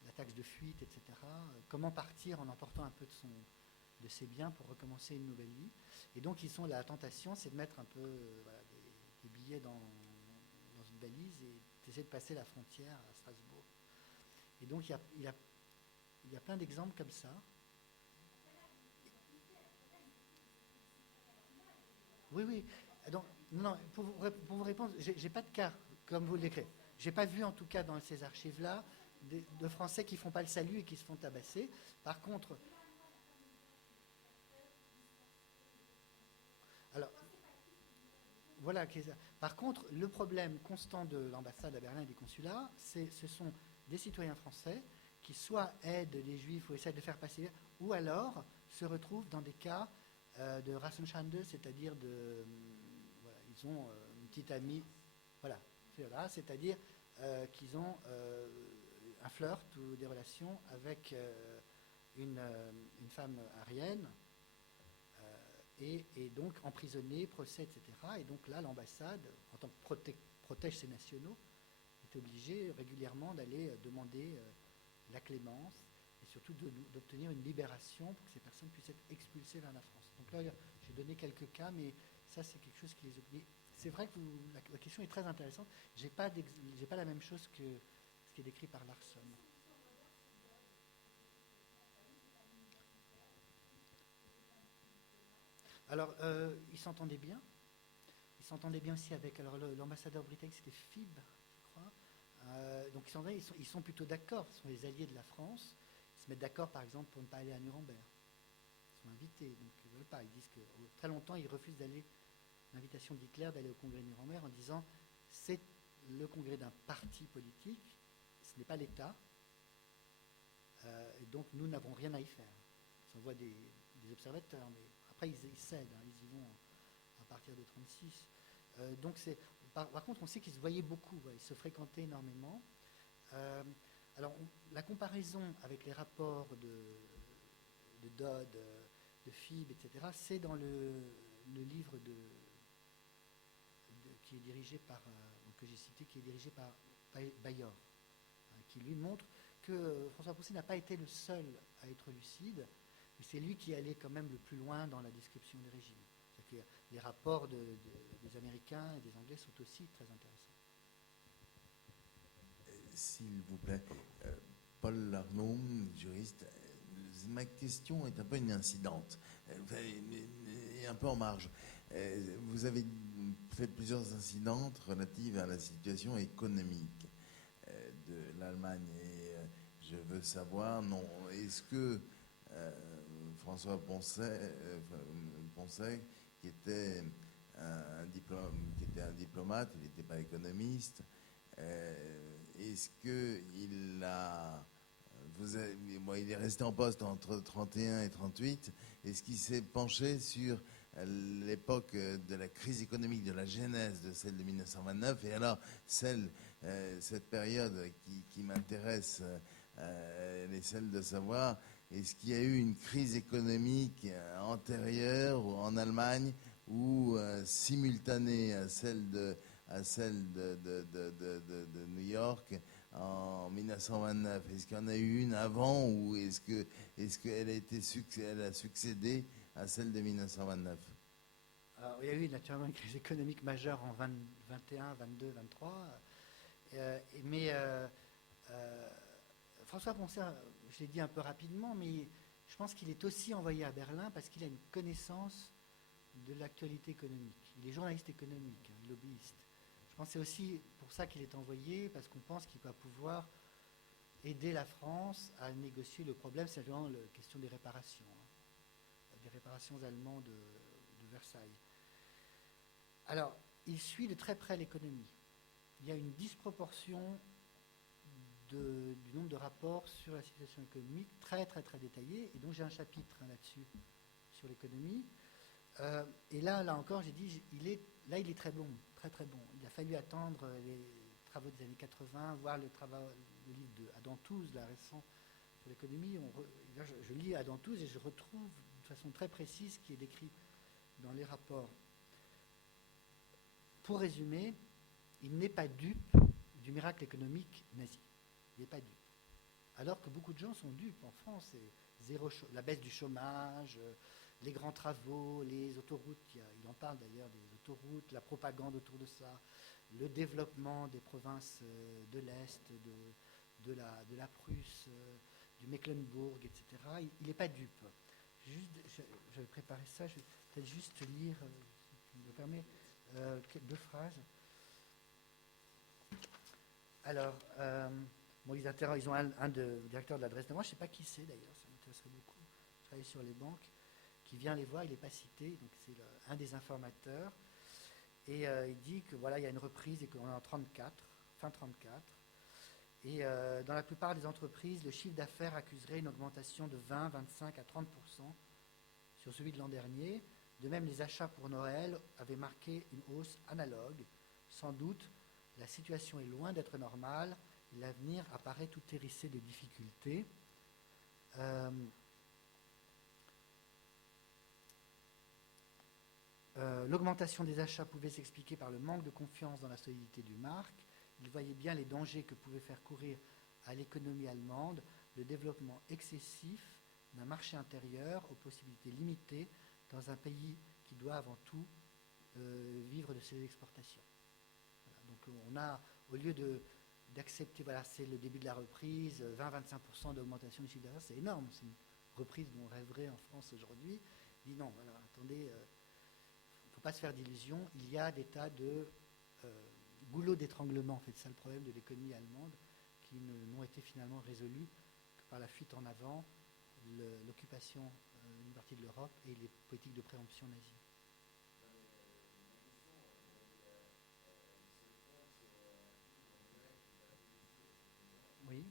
la taxe de fuite, etc. Comment partir en emportant un peu de ses biens pour recommencer une nouvelle vie. Et donc, la tentation, c'est de mettre un peu des billets dans une valise et d'essayer de passer la frontière à Strasbourg. Et donc, il y a plein d'exemples comme ça. Oui. Donc, non, pour vous répondre, j'ai pas de cas comme vous l'écrivez. J'ai pas vu, en tout cas, dans ces archives-là, de Français qui font pas le salut et qui se font tabasser. Par contre, alors, voilà. Par contre, le problème constant de l'ambassade à Berlin et des consulats, ce sont des citoyens français qui soit aident les juifs ou essaient de faire passer, ou alors se retrouvent dans des cas de Rassenschande, c'est-à-dire ils ont une petite amie, voilà, c'est-à-dire qu'ils ont un flirt ou des relations avec une femme aryenne, et donc emprisonnés, procès, etc. Et donc là, l'ambassade, en tant que protège ses nationaux, est obligée régulièrement d'aller demander la clémence et surtout d'obtenir une libération pour que ces personnes puissent être expulsées vers la France. Donc là, j'ai donné quelques cas, mais ça, c'est quelque chose qui les oblige. C'est vrai que la question est très intéressante. J'ai pas la même chose que ce qui est décrit par Larsson. Alors, ils s'entendaient bien. Ils s'entendaient bien aussi avec l'ambassadeur britannique, c'était Phibb, je crois. Donc ils sont plutôt d'accord. Ce sont les alliés de la France. Ils se mettent d'accord, par exemple, pour ne pas aller à Nuremberg. Ils sont invités, donc ils ne veulent pas. Ils disent que très longtemps, ils refusent d'aller. L'invitation d'Hitler d'aller au congrès de Nuremberg en disant c'est le congrès d'un parti politique, ce n'est pas l'État, et donc nous n'avons rien à y faire. Ils envoient des observateurs, mais après ils cèdent, ils y vont à partir de 1936. Donc par contre, on sait qu'ils se voyaient beaucoup, ils se fréquentaient énormément. Alors, la comparaison avec les rapports de Dodd, de Phibb, etc., c'est dans le livre qui est dirigé que j'ai cité, qui est dirigé par Bayor, qui lui montre que François Poncet n'a pas été le seul à être lucide, mais c'est lui qui allait quand même le plus loin dans la description des régimes. C'est-à-dire que les rapports des Américains et des Anglais sont aussi très intéressants. S'il vous plaît, Paul Larnaud, juriste, ma question est un peu une incidente, et un peu en marge. Vous avez fait plusieurs incidentes relatives à la situation économique de l'Allemagne, et je veux savoir, est-ce que François Poncet, qui était un diplomate, il n'était pas économiste, Est-ce qu'il a... il est resté en poste entre 31 et 38. Est-ce qu'il s'est penché sur l'époque de la crise économique, de la genèse de celle de 1929, et alors cette période qui m'intéresse, elle est celle de savoir, est-ce qu'il y a eu une crise économique antérieure en Allemagne ou simultanée à celle de New York en 1929? Est-ce qu'il y en a eu une avant, ou est-ce qu'elle a succédé à celle de 1929? Alors, il y a eu naturellement une crise économique majeure en 21, 22, 23. Mais François Poncet, je l'ai dit un peu rapidement, mais je pense qu'il est aussi envoyé à Berlin parce qu'il a une connaissance de l'actualité économique. Il est journaliste économique, lobbyiste. Je pense que c'est aussi pour ça qu'il est envoyé, parce qu'on pense qu'il va pouvoir aider la France à négocier le problème, c'est vraiment la question des réparations allemandes de Versailles. Alors, il suit de très près l'économie. Il y a une disproportion du nombre de rapports sur la situation économique très très très détaillée, et donc j'ai un chapitre là-dessus sur l'économie. Et là encore, j'ai dit, il est très bon, très très bon. Il a fallu attendre les travaux des années 80, voir le livre d'Adam Tooze, là, récent, sur l'économie. Là, je lis Adam Tooze et je retrouve de façon très précise ce qui est décrit dans les rapports. Pour résumer, il n'est pas dupe du miracle économique nazi. Il n'est pas dupe. Alors que beaucoup de gens sont dupes. En France, c'est la baisse du chômage, les grands travaux, les autoroutes, il en parle d'ailleurs des autoroutes, la propagande autour de ça, le développement des provinces de l'Est, de la Prusse, du Mecklembourg, etc. Il n'est pas dupe. J'avais préparé ça, je vais peut-être juste lire, si tu me le permets, 2 phrases. Alors, ils ont un directeur de la Dresde. Moi, je ne sais pas qui c'est d'ailleurs, ça m'intéresserait beaucoup. Je travaille sur les banques, qui vient les voir, il n'est pas cité, donc c'est un des informateurs. Et il dit que voilà, il y a une reprise et qu'on est en 34, fin 34. Et dans la plupart des entreprises, le chiffre d'affaires accuserait une augmentation de 20, 25 à 30% sur celui de l'an dernier. De même, les achats pour Noël avaient marqué une hausse analogue. Sans doute, la situation est loin d'être normale. L'avenir apparaît tout hérissé de difficultés. L'augmentation des achats pouvait s'expliquer par le manque de confiance dans la solidité du marque. Il voyait bien les dangers que pouvait faire courir à l'économie allemande le développement excessif d'un marché intérieur aux possibilités limitées dans un pays qui doit avant tout vivre de ses exportations. Voilà, donc on a, au lieu d'accepter, voilà, c'est le début de la reprise, 20-25% d'augmentation du chiffre d'affaires, c'est énorme, c'est une reprise dont on rêverait en France aujourd'hui. Il dit non, voilà, attendez, il ne faut pas se faire d'illusions, il y a des tas de goulots d'étranglement, en fait, c'est ça le problème de l'économie allemande, qui n'ont été finalement résolus que par la fuite en avant, l'occupation d'une partie de l'Europe et les politiques de préemption nazie. Oui.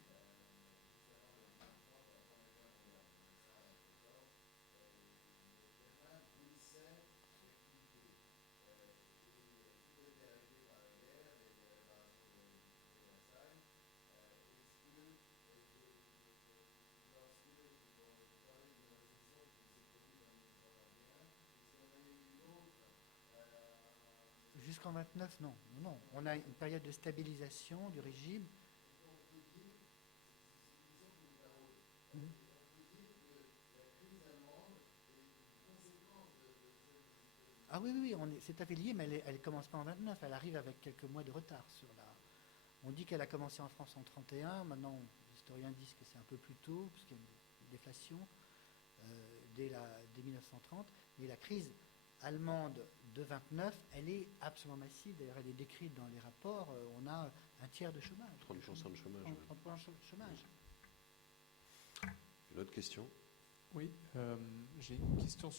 Jusqu'en 29, non. On a une période de stabilisation du régime. Ah oui, c'est tout à fait lié, mais elle ne commence pas en 29, elle arrive avec quelques mois de retard sur la... On dit qu'elle a commencé en France en 31, maintenant les historiens disent que c'est un peu plus tôt, puisqu'il y a une déflation dès 1930, mais la crise allemande de 29, elle est absolument massive, d'ailleurs elle est décrite dans les rapports, on a un tiers de chômage. 30% de chômage. 30% de chômage. Une autre question? Oui, j'ai une question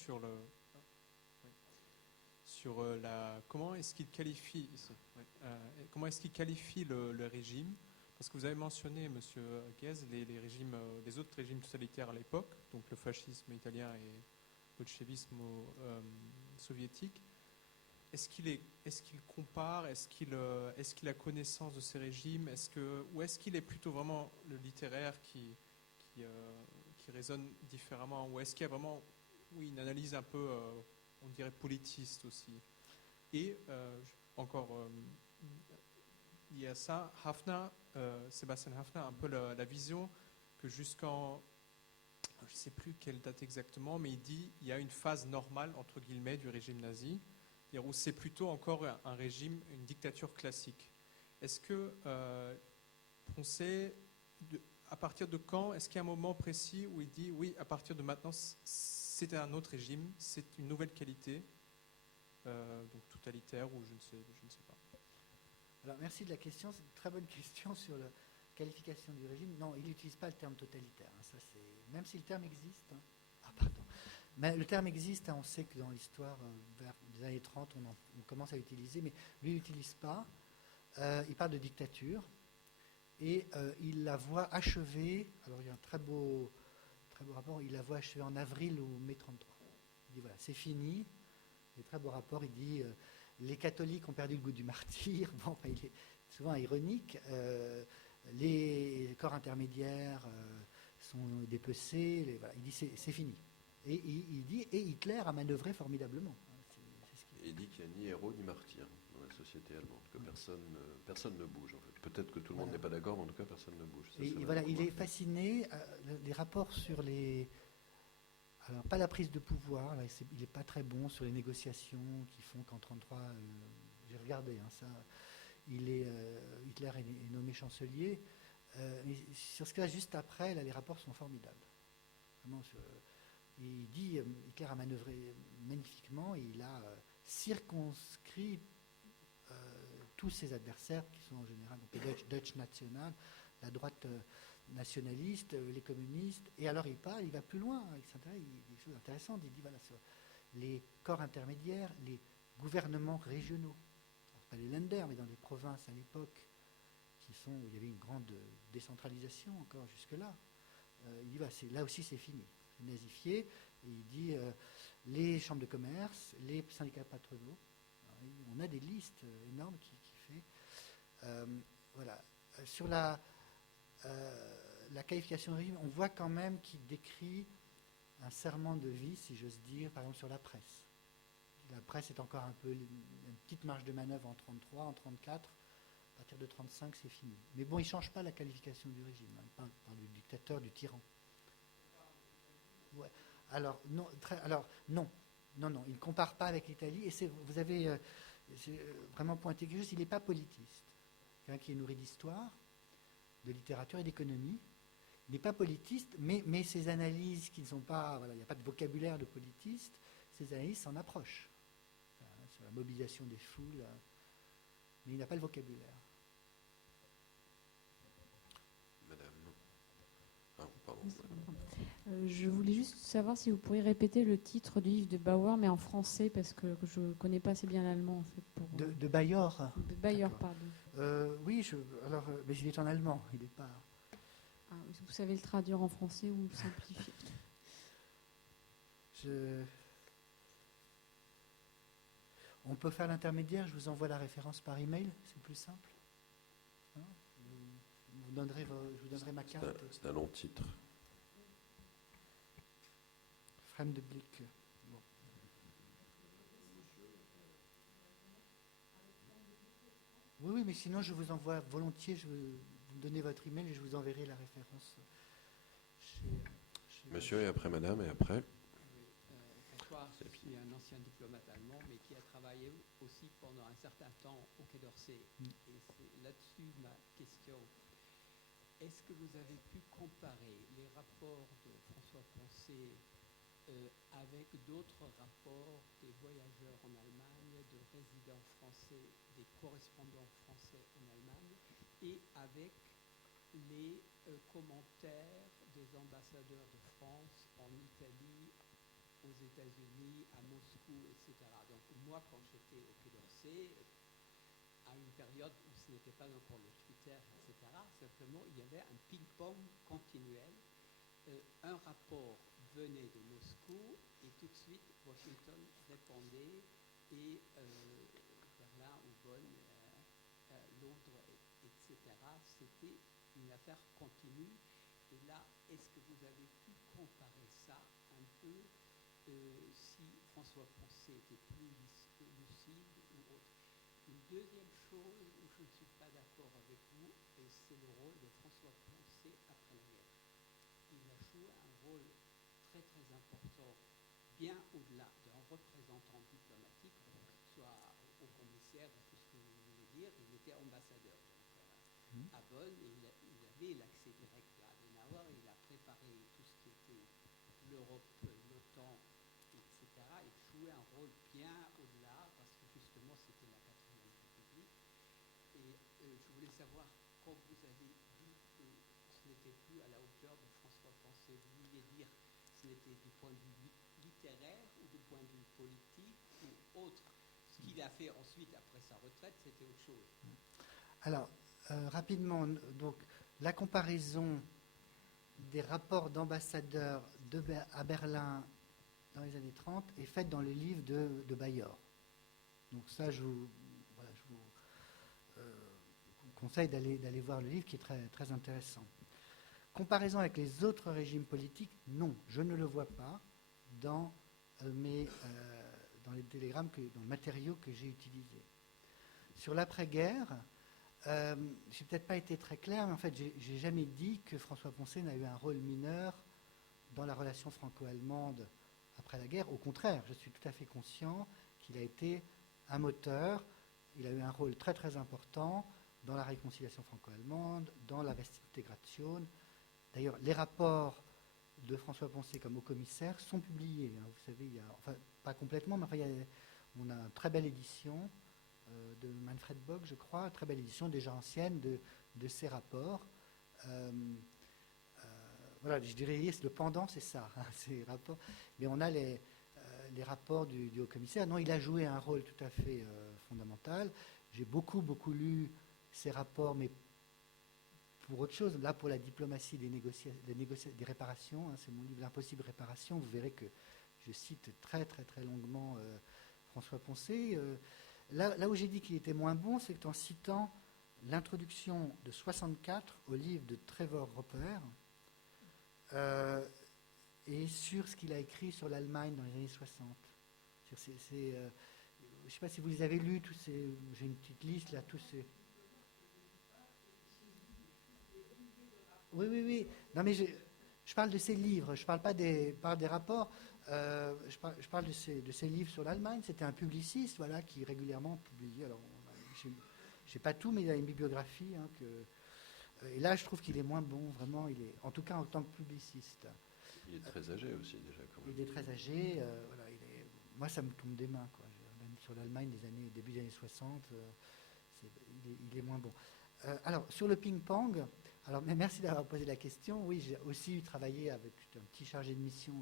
sur comment est-ce qu'il qualifie, comment est-ce qu'il qualifie le régime. Parce que vous avez mentionné, Monsieur Guez, les autres régimes totalitaires à l'époque, donc le fascisme italien et le bolchevisme soviétique. Est-ce qu'il compare, est-ce qu'il a connaissance de ces régimes, ou est-ce qu'il est plutôt vraiment le littéraire qui résonne différemment, ou est-ce qu'il y a vraiment une analyse un peu, on dirait, politiste aussi. Et encore, il y a ça, Sébastien Haffner a un peu la vision que jusqu'en, je ne sais plus quelle date exactement, mais il dit il y a une phase normale, entre guillemets, du régime nazi, où c'est plutôt encore un régime, une dictature classique. Est-ce que on sait, à partir de quand, est-ce qu'il y a un moment précis où il dit oui, à partir de maintenant, c'est un autre régime, c'est une nouvelle qualité, donc totalitaire ou je ne sais pas. Alors, merci de la question. C'est une très bonne question sur la qualification du régime. Non, il n'utilise pas le terme totalitaire. Hein. Ça, même si le terme existe. Hein. Ah, pardon. Mais le terme existe. Hein. On sait que dans l'histoire, vers les années 30, on commence à l'utiliser. Mais lui, il ne l'utilise pas. Il parle de dictature. Et il la voit achevée. Alors, il y a un très beau rapport. Il la voit achevée en avril ou mai 33. Il dit voilà, c'est fini. Il y a un très beau rapport. Il dit les catholiques ont perdu le goût du martyre. Bon, il est souvent ironique. Les corps intermédiaires sont dépecés. Voilà. Il dit c'est fini. Et il dit et Hitler a manœuvré formidablement. Et il dit qu'il n'y a ni héros ni martyr dans la société allemande, que personne ne bouge. En fait. Peut-être que tout le monde n'est pas d'accord, mais en tout cas personne ne bouge. Ça, et voilà, il est fasciné. Les rapports sur les... Alors, pas la prise de pouvoir, là, il n'est pas très bon sur les négociations qui font qu'en 1933, j'ai regardé ça, Hitler est nommé chancelier. Mais sur ce cas, juste après, là, les rapports sont formidables. Vraiment, il dit Hitler a manœuvré magnifiquement et il a circonscrit tous ses adversaires, qui sont en général donc, les Deutsche National, la droite nationaliste, les communistes, et alors il va plus loin, il dit des choses intéressantes, il dit voilà, sur les corps intermédiaires, les gouvernements régionaux, alors, pas les Länder, mais dans les provinces à l'époque, où il y avait une grande décentralisation encore jusque-là, il dit voilà, là aussi c'est fini, c'est nazifié, et il dit les chambres de commerce, les syndicats patronaux, on a des listes énormes qui fait, voilà, sur la qualification de régime, on voit quand même qu'il décrit un serment de vie, si j'ose dire, par exemple sur la presse. La presse est encore un peu une petite marge de manœuvre en 1933, en 1934. À partir de 1935, c'est fini. Mais bon, il ne change pas la qualification du régime. Hein. Il parle du dictateur, du tyran. Ouais. Alors, non, il ne compare pas avec l'Italie. Et vous avez vraiment pointé quelque chose, il n'est pas politiste. Quelqu'un qui est nourri d'histoire, de littérature et d'économie. Il n'est pas politiste, mais ses analyses qui ne sont pas... Voilà, il n'y a pas de vocabulaire de politiste, ses analyses s'en approchent. Sur la mobilisation des foules, mais il n'a pas le vocabulaire. Madame. Ah, pardon. Je voulais juste savoir si vous pourriez répéter le titre du livre de Bauer, mais en français, parce que je ne connais pas assez bien l'allemand, en fait. De Bayer. De Bayer, pardon. Oui, mais il est en allemand, il n'est pas... Ah, vous savez le traduire en français ou le simplifier? On peut faire l'intermédiaire, je vous envoie la référence par email, c'est plus simple. Hein, je vous donnerai ma carte. C'est un long titre. Frame de Blick. Bon. Oui, mais sinon je vous envoie volontiers, je vais vous donner votre email et je vous enverrai la référence. Monsieur et après madame et après. Bonsoir, je suis un ancien diplomate allemand, mais qui a travaillé aussi pendant un certain temps au Quai d'Orsay. Et c'est là-dessus ma question. Est-ce que vous avez pu comparer les rapports de François Poncet avec d'autres rapports des voyageurs en Allemagne, de résidents français, des correspondants français en Allemagne, et avec les commentaires des ambassadeurs de France en Italie, aux États-Unis, à Moscou, etc. Donc moi, quand j'étais au Quai d'Orsay, à une période où ce n'était pas encore le Twitter, etc., simplement, il y avait un ping-pong continuel. Un rapport venait de Moscou et tout de suite, Washington répondait et Berlin ou Bonn, Londres, etc. C'était une affaire continue. Et là, est-ce que vous avez pu comparer ça un peu si François Poncet était plus lucide ou autre? Une deuxième chose où je ne suis pas d'accord avec vous, et c'est le rôle de François Poncet après la guerre. Il a joué un rôle très très important, bien au-delà d'un représentant diplomatique, soit au commissaire ou tout ce que vous voulez dire. Il était ambassadeur donc, à Bonn, et il avait l'accès direct à Adenauer, il a préparé tout ce qui était l'Europe, l'OTAN, etc. Il jouait un rôle bien au-delà, parce que justement c'était la 4e République. Et je voulais savoir, quand vous avez dit que ce n'était plus à la hauteur de François Poncet, vous vouliez dire que ce n'était du point de vue littéraire ou du point de vue politique ou autre? Ce qu'il a fait ensuite après sa retraite, c'était autre chose. Alors, rapidement, donc, la comparaison des rapports d'ambassadeurs à Berlin dans les années 30 est faite dans le livre de Bayor. Donc ça, je vous conseille d'aller voir le livre qui est très, très intéressant. Comparaison avec les autres régimes politiques, non, je ne le vois pas dans les télégrammes, dans le matériau que j'ai utilisé. Sur l'après-guerre, j'ai peut-être pas été très clair, mais en fait, j'ai jamais dit que François Poncet n'a eu un rôle mineur dans la relation franco-allemande après la guerre. Au contraire, je suis tout à fait conscient qu'il a été un moteur. Il a eu un rôle très très important dans la réconciliation franco-allemande, dans la Westintegration. D'ailleurs, les rapports de François Poncet comme haut-commissaire sont publiés. Hein. Vous savez, enfin, pas complètement, mais enfin, on a une très belle édition de Manfred Bock, je crois, très belle édition déjà ancienne de ces rapports. Voilà, je dirais, le pendant, c'est ça, hein, ces rapports. Mais on a les rapports du haut-commissaire. Non, il a joué un rôle tout à fait fondamental. J'ai beaucoup lu ces rapports, mais pour autre chose. Là, pour la diplomatie des réparations, hein, c'est mon livre L'impossible réparation. Vous verrez que je cite très, très, très longuement François Poncet. Là où j'ai dit qu'il était moins bon, c'est en citant l'introduction de 64 au livre de Trevor Roper et sur ce qu'il a écrit sur l'Allemagne dans les années 60. Je ne sais pas si vous les avez lus, j'ai une petite liste là, tous ces... Oui. Non, mais je parle de ces livres, je ne parle pas des rapports. Je parle de ces livres sur l'Allemagne. C'était un publiciste, voilà, qui régulièrement publiait. Alors, je n'ai pas tout, mais il a une bibliographie. Hein, et là, je trouve qu'il est moins bon, vraiment. En tout cas, en tant que publiciste. Il est très âgé aussi, déjà. Quand même. Il est très âgé. Voilà, moi, ça me tombe des mains, quoi. Même sur l'Allemagne, début des années 60, il est moins bon. Alors, sur le ping-pong, merci d'avoir posé la question. Oui, j'ai aussi travaillé avec un petit chargé de mission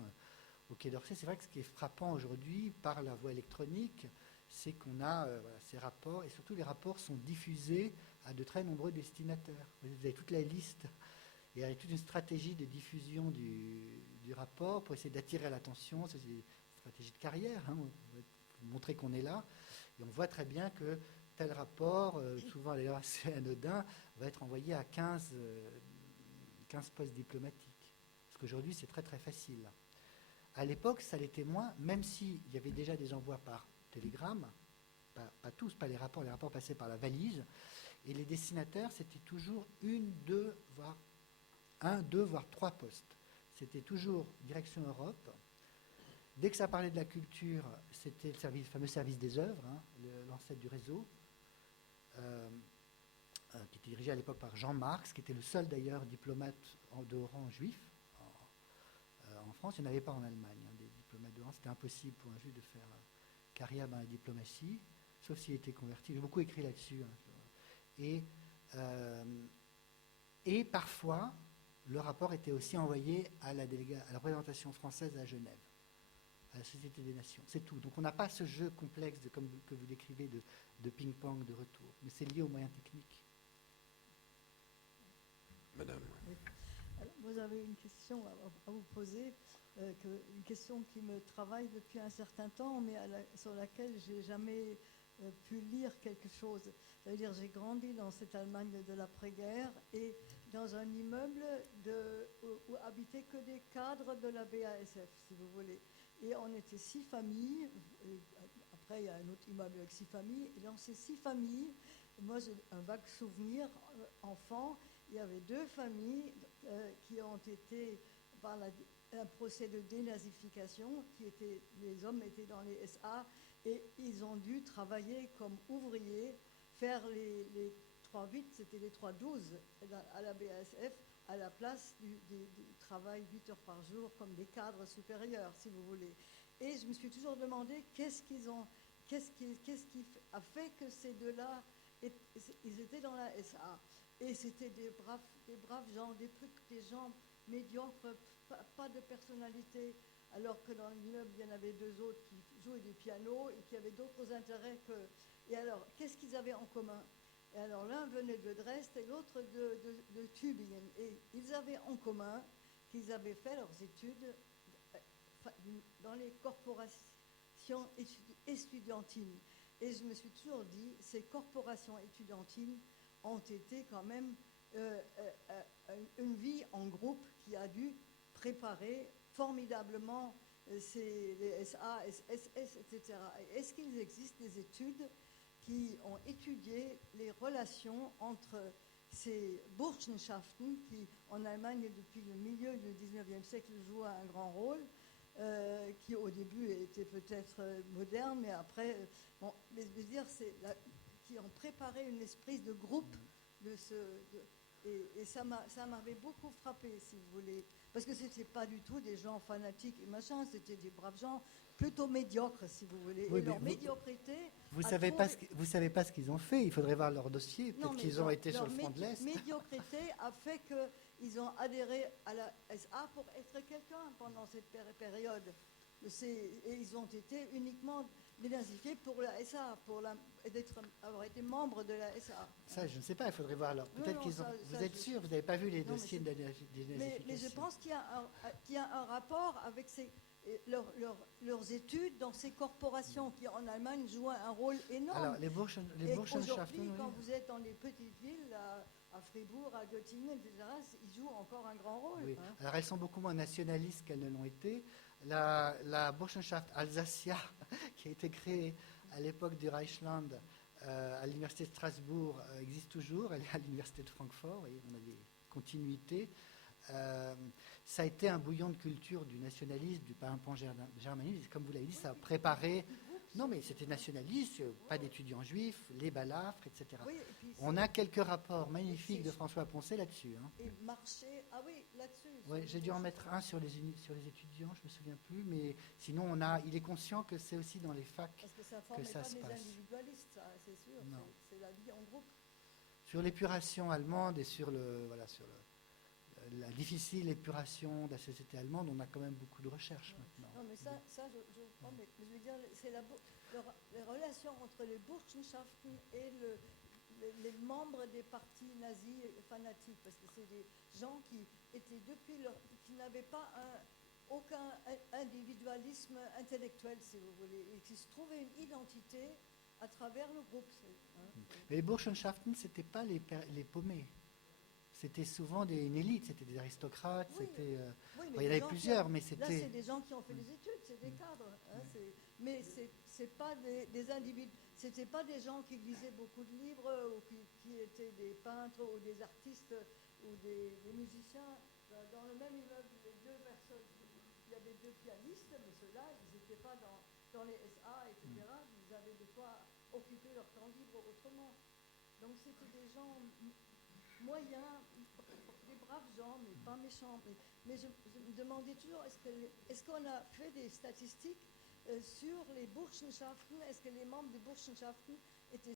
au Quai d'Orsay. C'est vrai que ce qui est frappant aujourd'hui par la voie électronique, c'est qu'on a ces rapports, et surtout les rapports sont diffusés à de très nombreux destinataires. Vous avez toute la liste, et il y a toute une stratégie de diffusion du rapport pour essayer d'attirer l'attention. C'est une stratégie de carrière, hein, pour montrer qu'on est là. Et on voit très bien que tel rapport, souvent d'ailleurs assez anodin, va être envoyé à 15 postes diplomatiques. Parce qu'aujourd'hui, c'est très très facile. À l'époque, ça l'était moins, même s'il y avait déjà des envois par télégramme, pas tous, pas les rapports passaient par la valise, et les destinataires, c'était toujours 2, voire 3 postes. C'était toujours direction Europe. Dès que ça parlait de la culture, c'était le fameux service des œuvres, hein, l'ancêtre du réseau, qui était dirigé à l'époque par Jean Marx, qui était le seul d'ailleurs diplomate de rang juif en France. Il n'y en avait pas en Allemagne, hein, des diplomates de rang. C'était impossible pour un juif de faire carrière dans la diplomatie, sauf s'il était converti. J'ai beaucoup écrit là-dessus. Hein, et parfois, le rapport était aussi envoyé à la représentation française à Genève, à la Société des Nations. C'est tout. Donc on n'a pas ce jeu complexe que vous décrivez de ping-pong, de retour. Mais c'est lié aux moyens techniques. Madame. Oui. Alors, moi, j'avais une question à vous poser, une question qui me travaille depuis un certain temps, mais sur laquelle je n'ai jamais pu lire quelque chose. C'est-à-dire, j'ai grandi dans cette Allemagne de l'après-guerre et dans un immeuble où habitaient que des cadres de la BASF, si vous voulez. Et on était 6 familles. Et après, il y a un autre immeuble avec 6 familles. Et dans ces 6 familles, moi, j'ai un vague souvenir, enfant, il y avait 2 familles qui ont été, par un procès de dénazification, les hommes étaient dans les SA et ils ont dû travailler comme ouvriers, faire les 3-8, c'était les 3-12 à la BASF, à la place du travail 8 heures par jour comme des cadres supérieurs, si vous voulez. Et je me suis toujours demandé qu'est-ce qui a fait que ces deux-là, ils étaient dans la SA. Et c'était des braves gens, des gens médiocres, pas de personnalité, alors que dans l'immeuble, il y en avait 2 autres qui jouaient du piano et qui avaient d'autres intérêts que... Et alors, qu'est-ce qu'ils avaient en commun? Et alors, l'un venait de Dresde et l'autre de Tübingen. Et ils avaient en commun qu'ils avaient fait leurs études dans les corporations estudiantines. Et je me suis toujours dit, ces corporations estudiantines ont été quand même une vie en groupe qui a dû préparer formidablement les SA, SS, etc. Est-ce qu'il existe des études qui ont étudié les relations entre ces Burschenschaften qui, en Allemagne, depuis le milieu du 19e siècle, jouaient un grand rôle, qui au début étaient peut-être modernes, mais après, bon, mais je veux dire, qui ont préparé une esprit de groupe et ça m'avait beaucoup frappé, si vous voulez, parce que c'était pas du tout des gens fanatiques et machin, c'était des braves gens plutôt médiocres, si vous voulez. Oui, et leur médiocrité... Vous savez pas ce qu'ils ont fait, il faudrait voir leur dossier, peut-être qu'ils ont été sur le front de l'Est. Leur médiocrité a fait qu'ils ont adhéré à la SA pour être quelqu'un pendant cette période. Et ils ont été uniquement dénazifiés pour la SA, avoir été membres de la SA. Ça, je ne sais pas, il faudrait voir alors. Peut-être qu'ils ont. Vous êtes sûr, vous n'avez pas vu les dossiers de dénazification? Mais je pense qu'il y a un rapport avec leurs études dans ces corporations qui, en Allemagne, jouent un rôle énorme. Alors, les Burschenschaften, aujourd'hui, quand vous êtes dans les petites villes, à Fribourg, à Göttingen, etc., ils jouent encore un grand rôle. Oui. Alors, elles sont beaucoup moins nationalistes qu'elles ne l'ont été. La Burschenschaft Alsacia, qui a été créée à l'époque du Reichsland à l'université de Strasbourg, existe toujours. Elle est à l'université de Francfort, et on a des continuités. Ça a été un bouillon de culture du nationalisme, du pan-germanisme. Comme vous l'avez dit, ça a préparé... Non, mais c'était nationaliste, pas d'étudiants juifs, les balafres, etc. Oui, on a quelques rapports magnifiques de François Poncet là-dessus. Hein. Et marché, ah oui, là-dessus. Ouais, j'ai dû en mettre un sur les étudiants, je ne me souviens plus, mais sinon il est conscient que c'est aussi dans les facs parce que ça se passe. Parce que ça forme pas des individualistes, ça, c'est sûr. C'est la vie en groupe. Sur l'épuration allemande et sur la difficile épuration de la société allemande, on a quand même beaucoup de recherches maintenant. Non, mais ça mais je veux dire, c'est les relations entre les Burschenschaften et les membres des partis nazis fanatiques, parce que c'est des gens qui étaient qui n'avaient pas aucun individualisme intellectuel, si vous voulez, et qui se trouvaient une identité à travers le groupe. Mais les Burschenschaften, c'était pas les paumés. C'était souvent une élite, c'était des aristocrates, oui. Il y en avait plusieurs, mais c'était... Là, c'est des gens qui ont fait des études, c'est des cadres. Hein, mais c'est pas des individus, c'était pas des gens qui lisaient beaucoup de livres, ou qui étaient des peintres, ou des artistes, ou des musiciens. Dans le même immeuble, il y avait 2 pianistes, mais ceux-là, ils n'étaient pas dans les SA, etc. Ils avaient de quoi occuper leur temps libre autrement. Donc c'était des gens... moyens, des braves gens, mais pas méchants. Mais je me demandais toujours, est-ce qu'on a fait des statistiques sur les Burschenschaften? Est-ce que les membres des Burschenschaften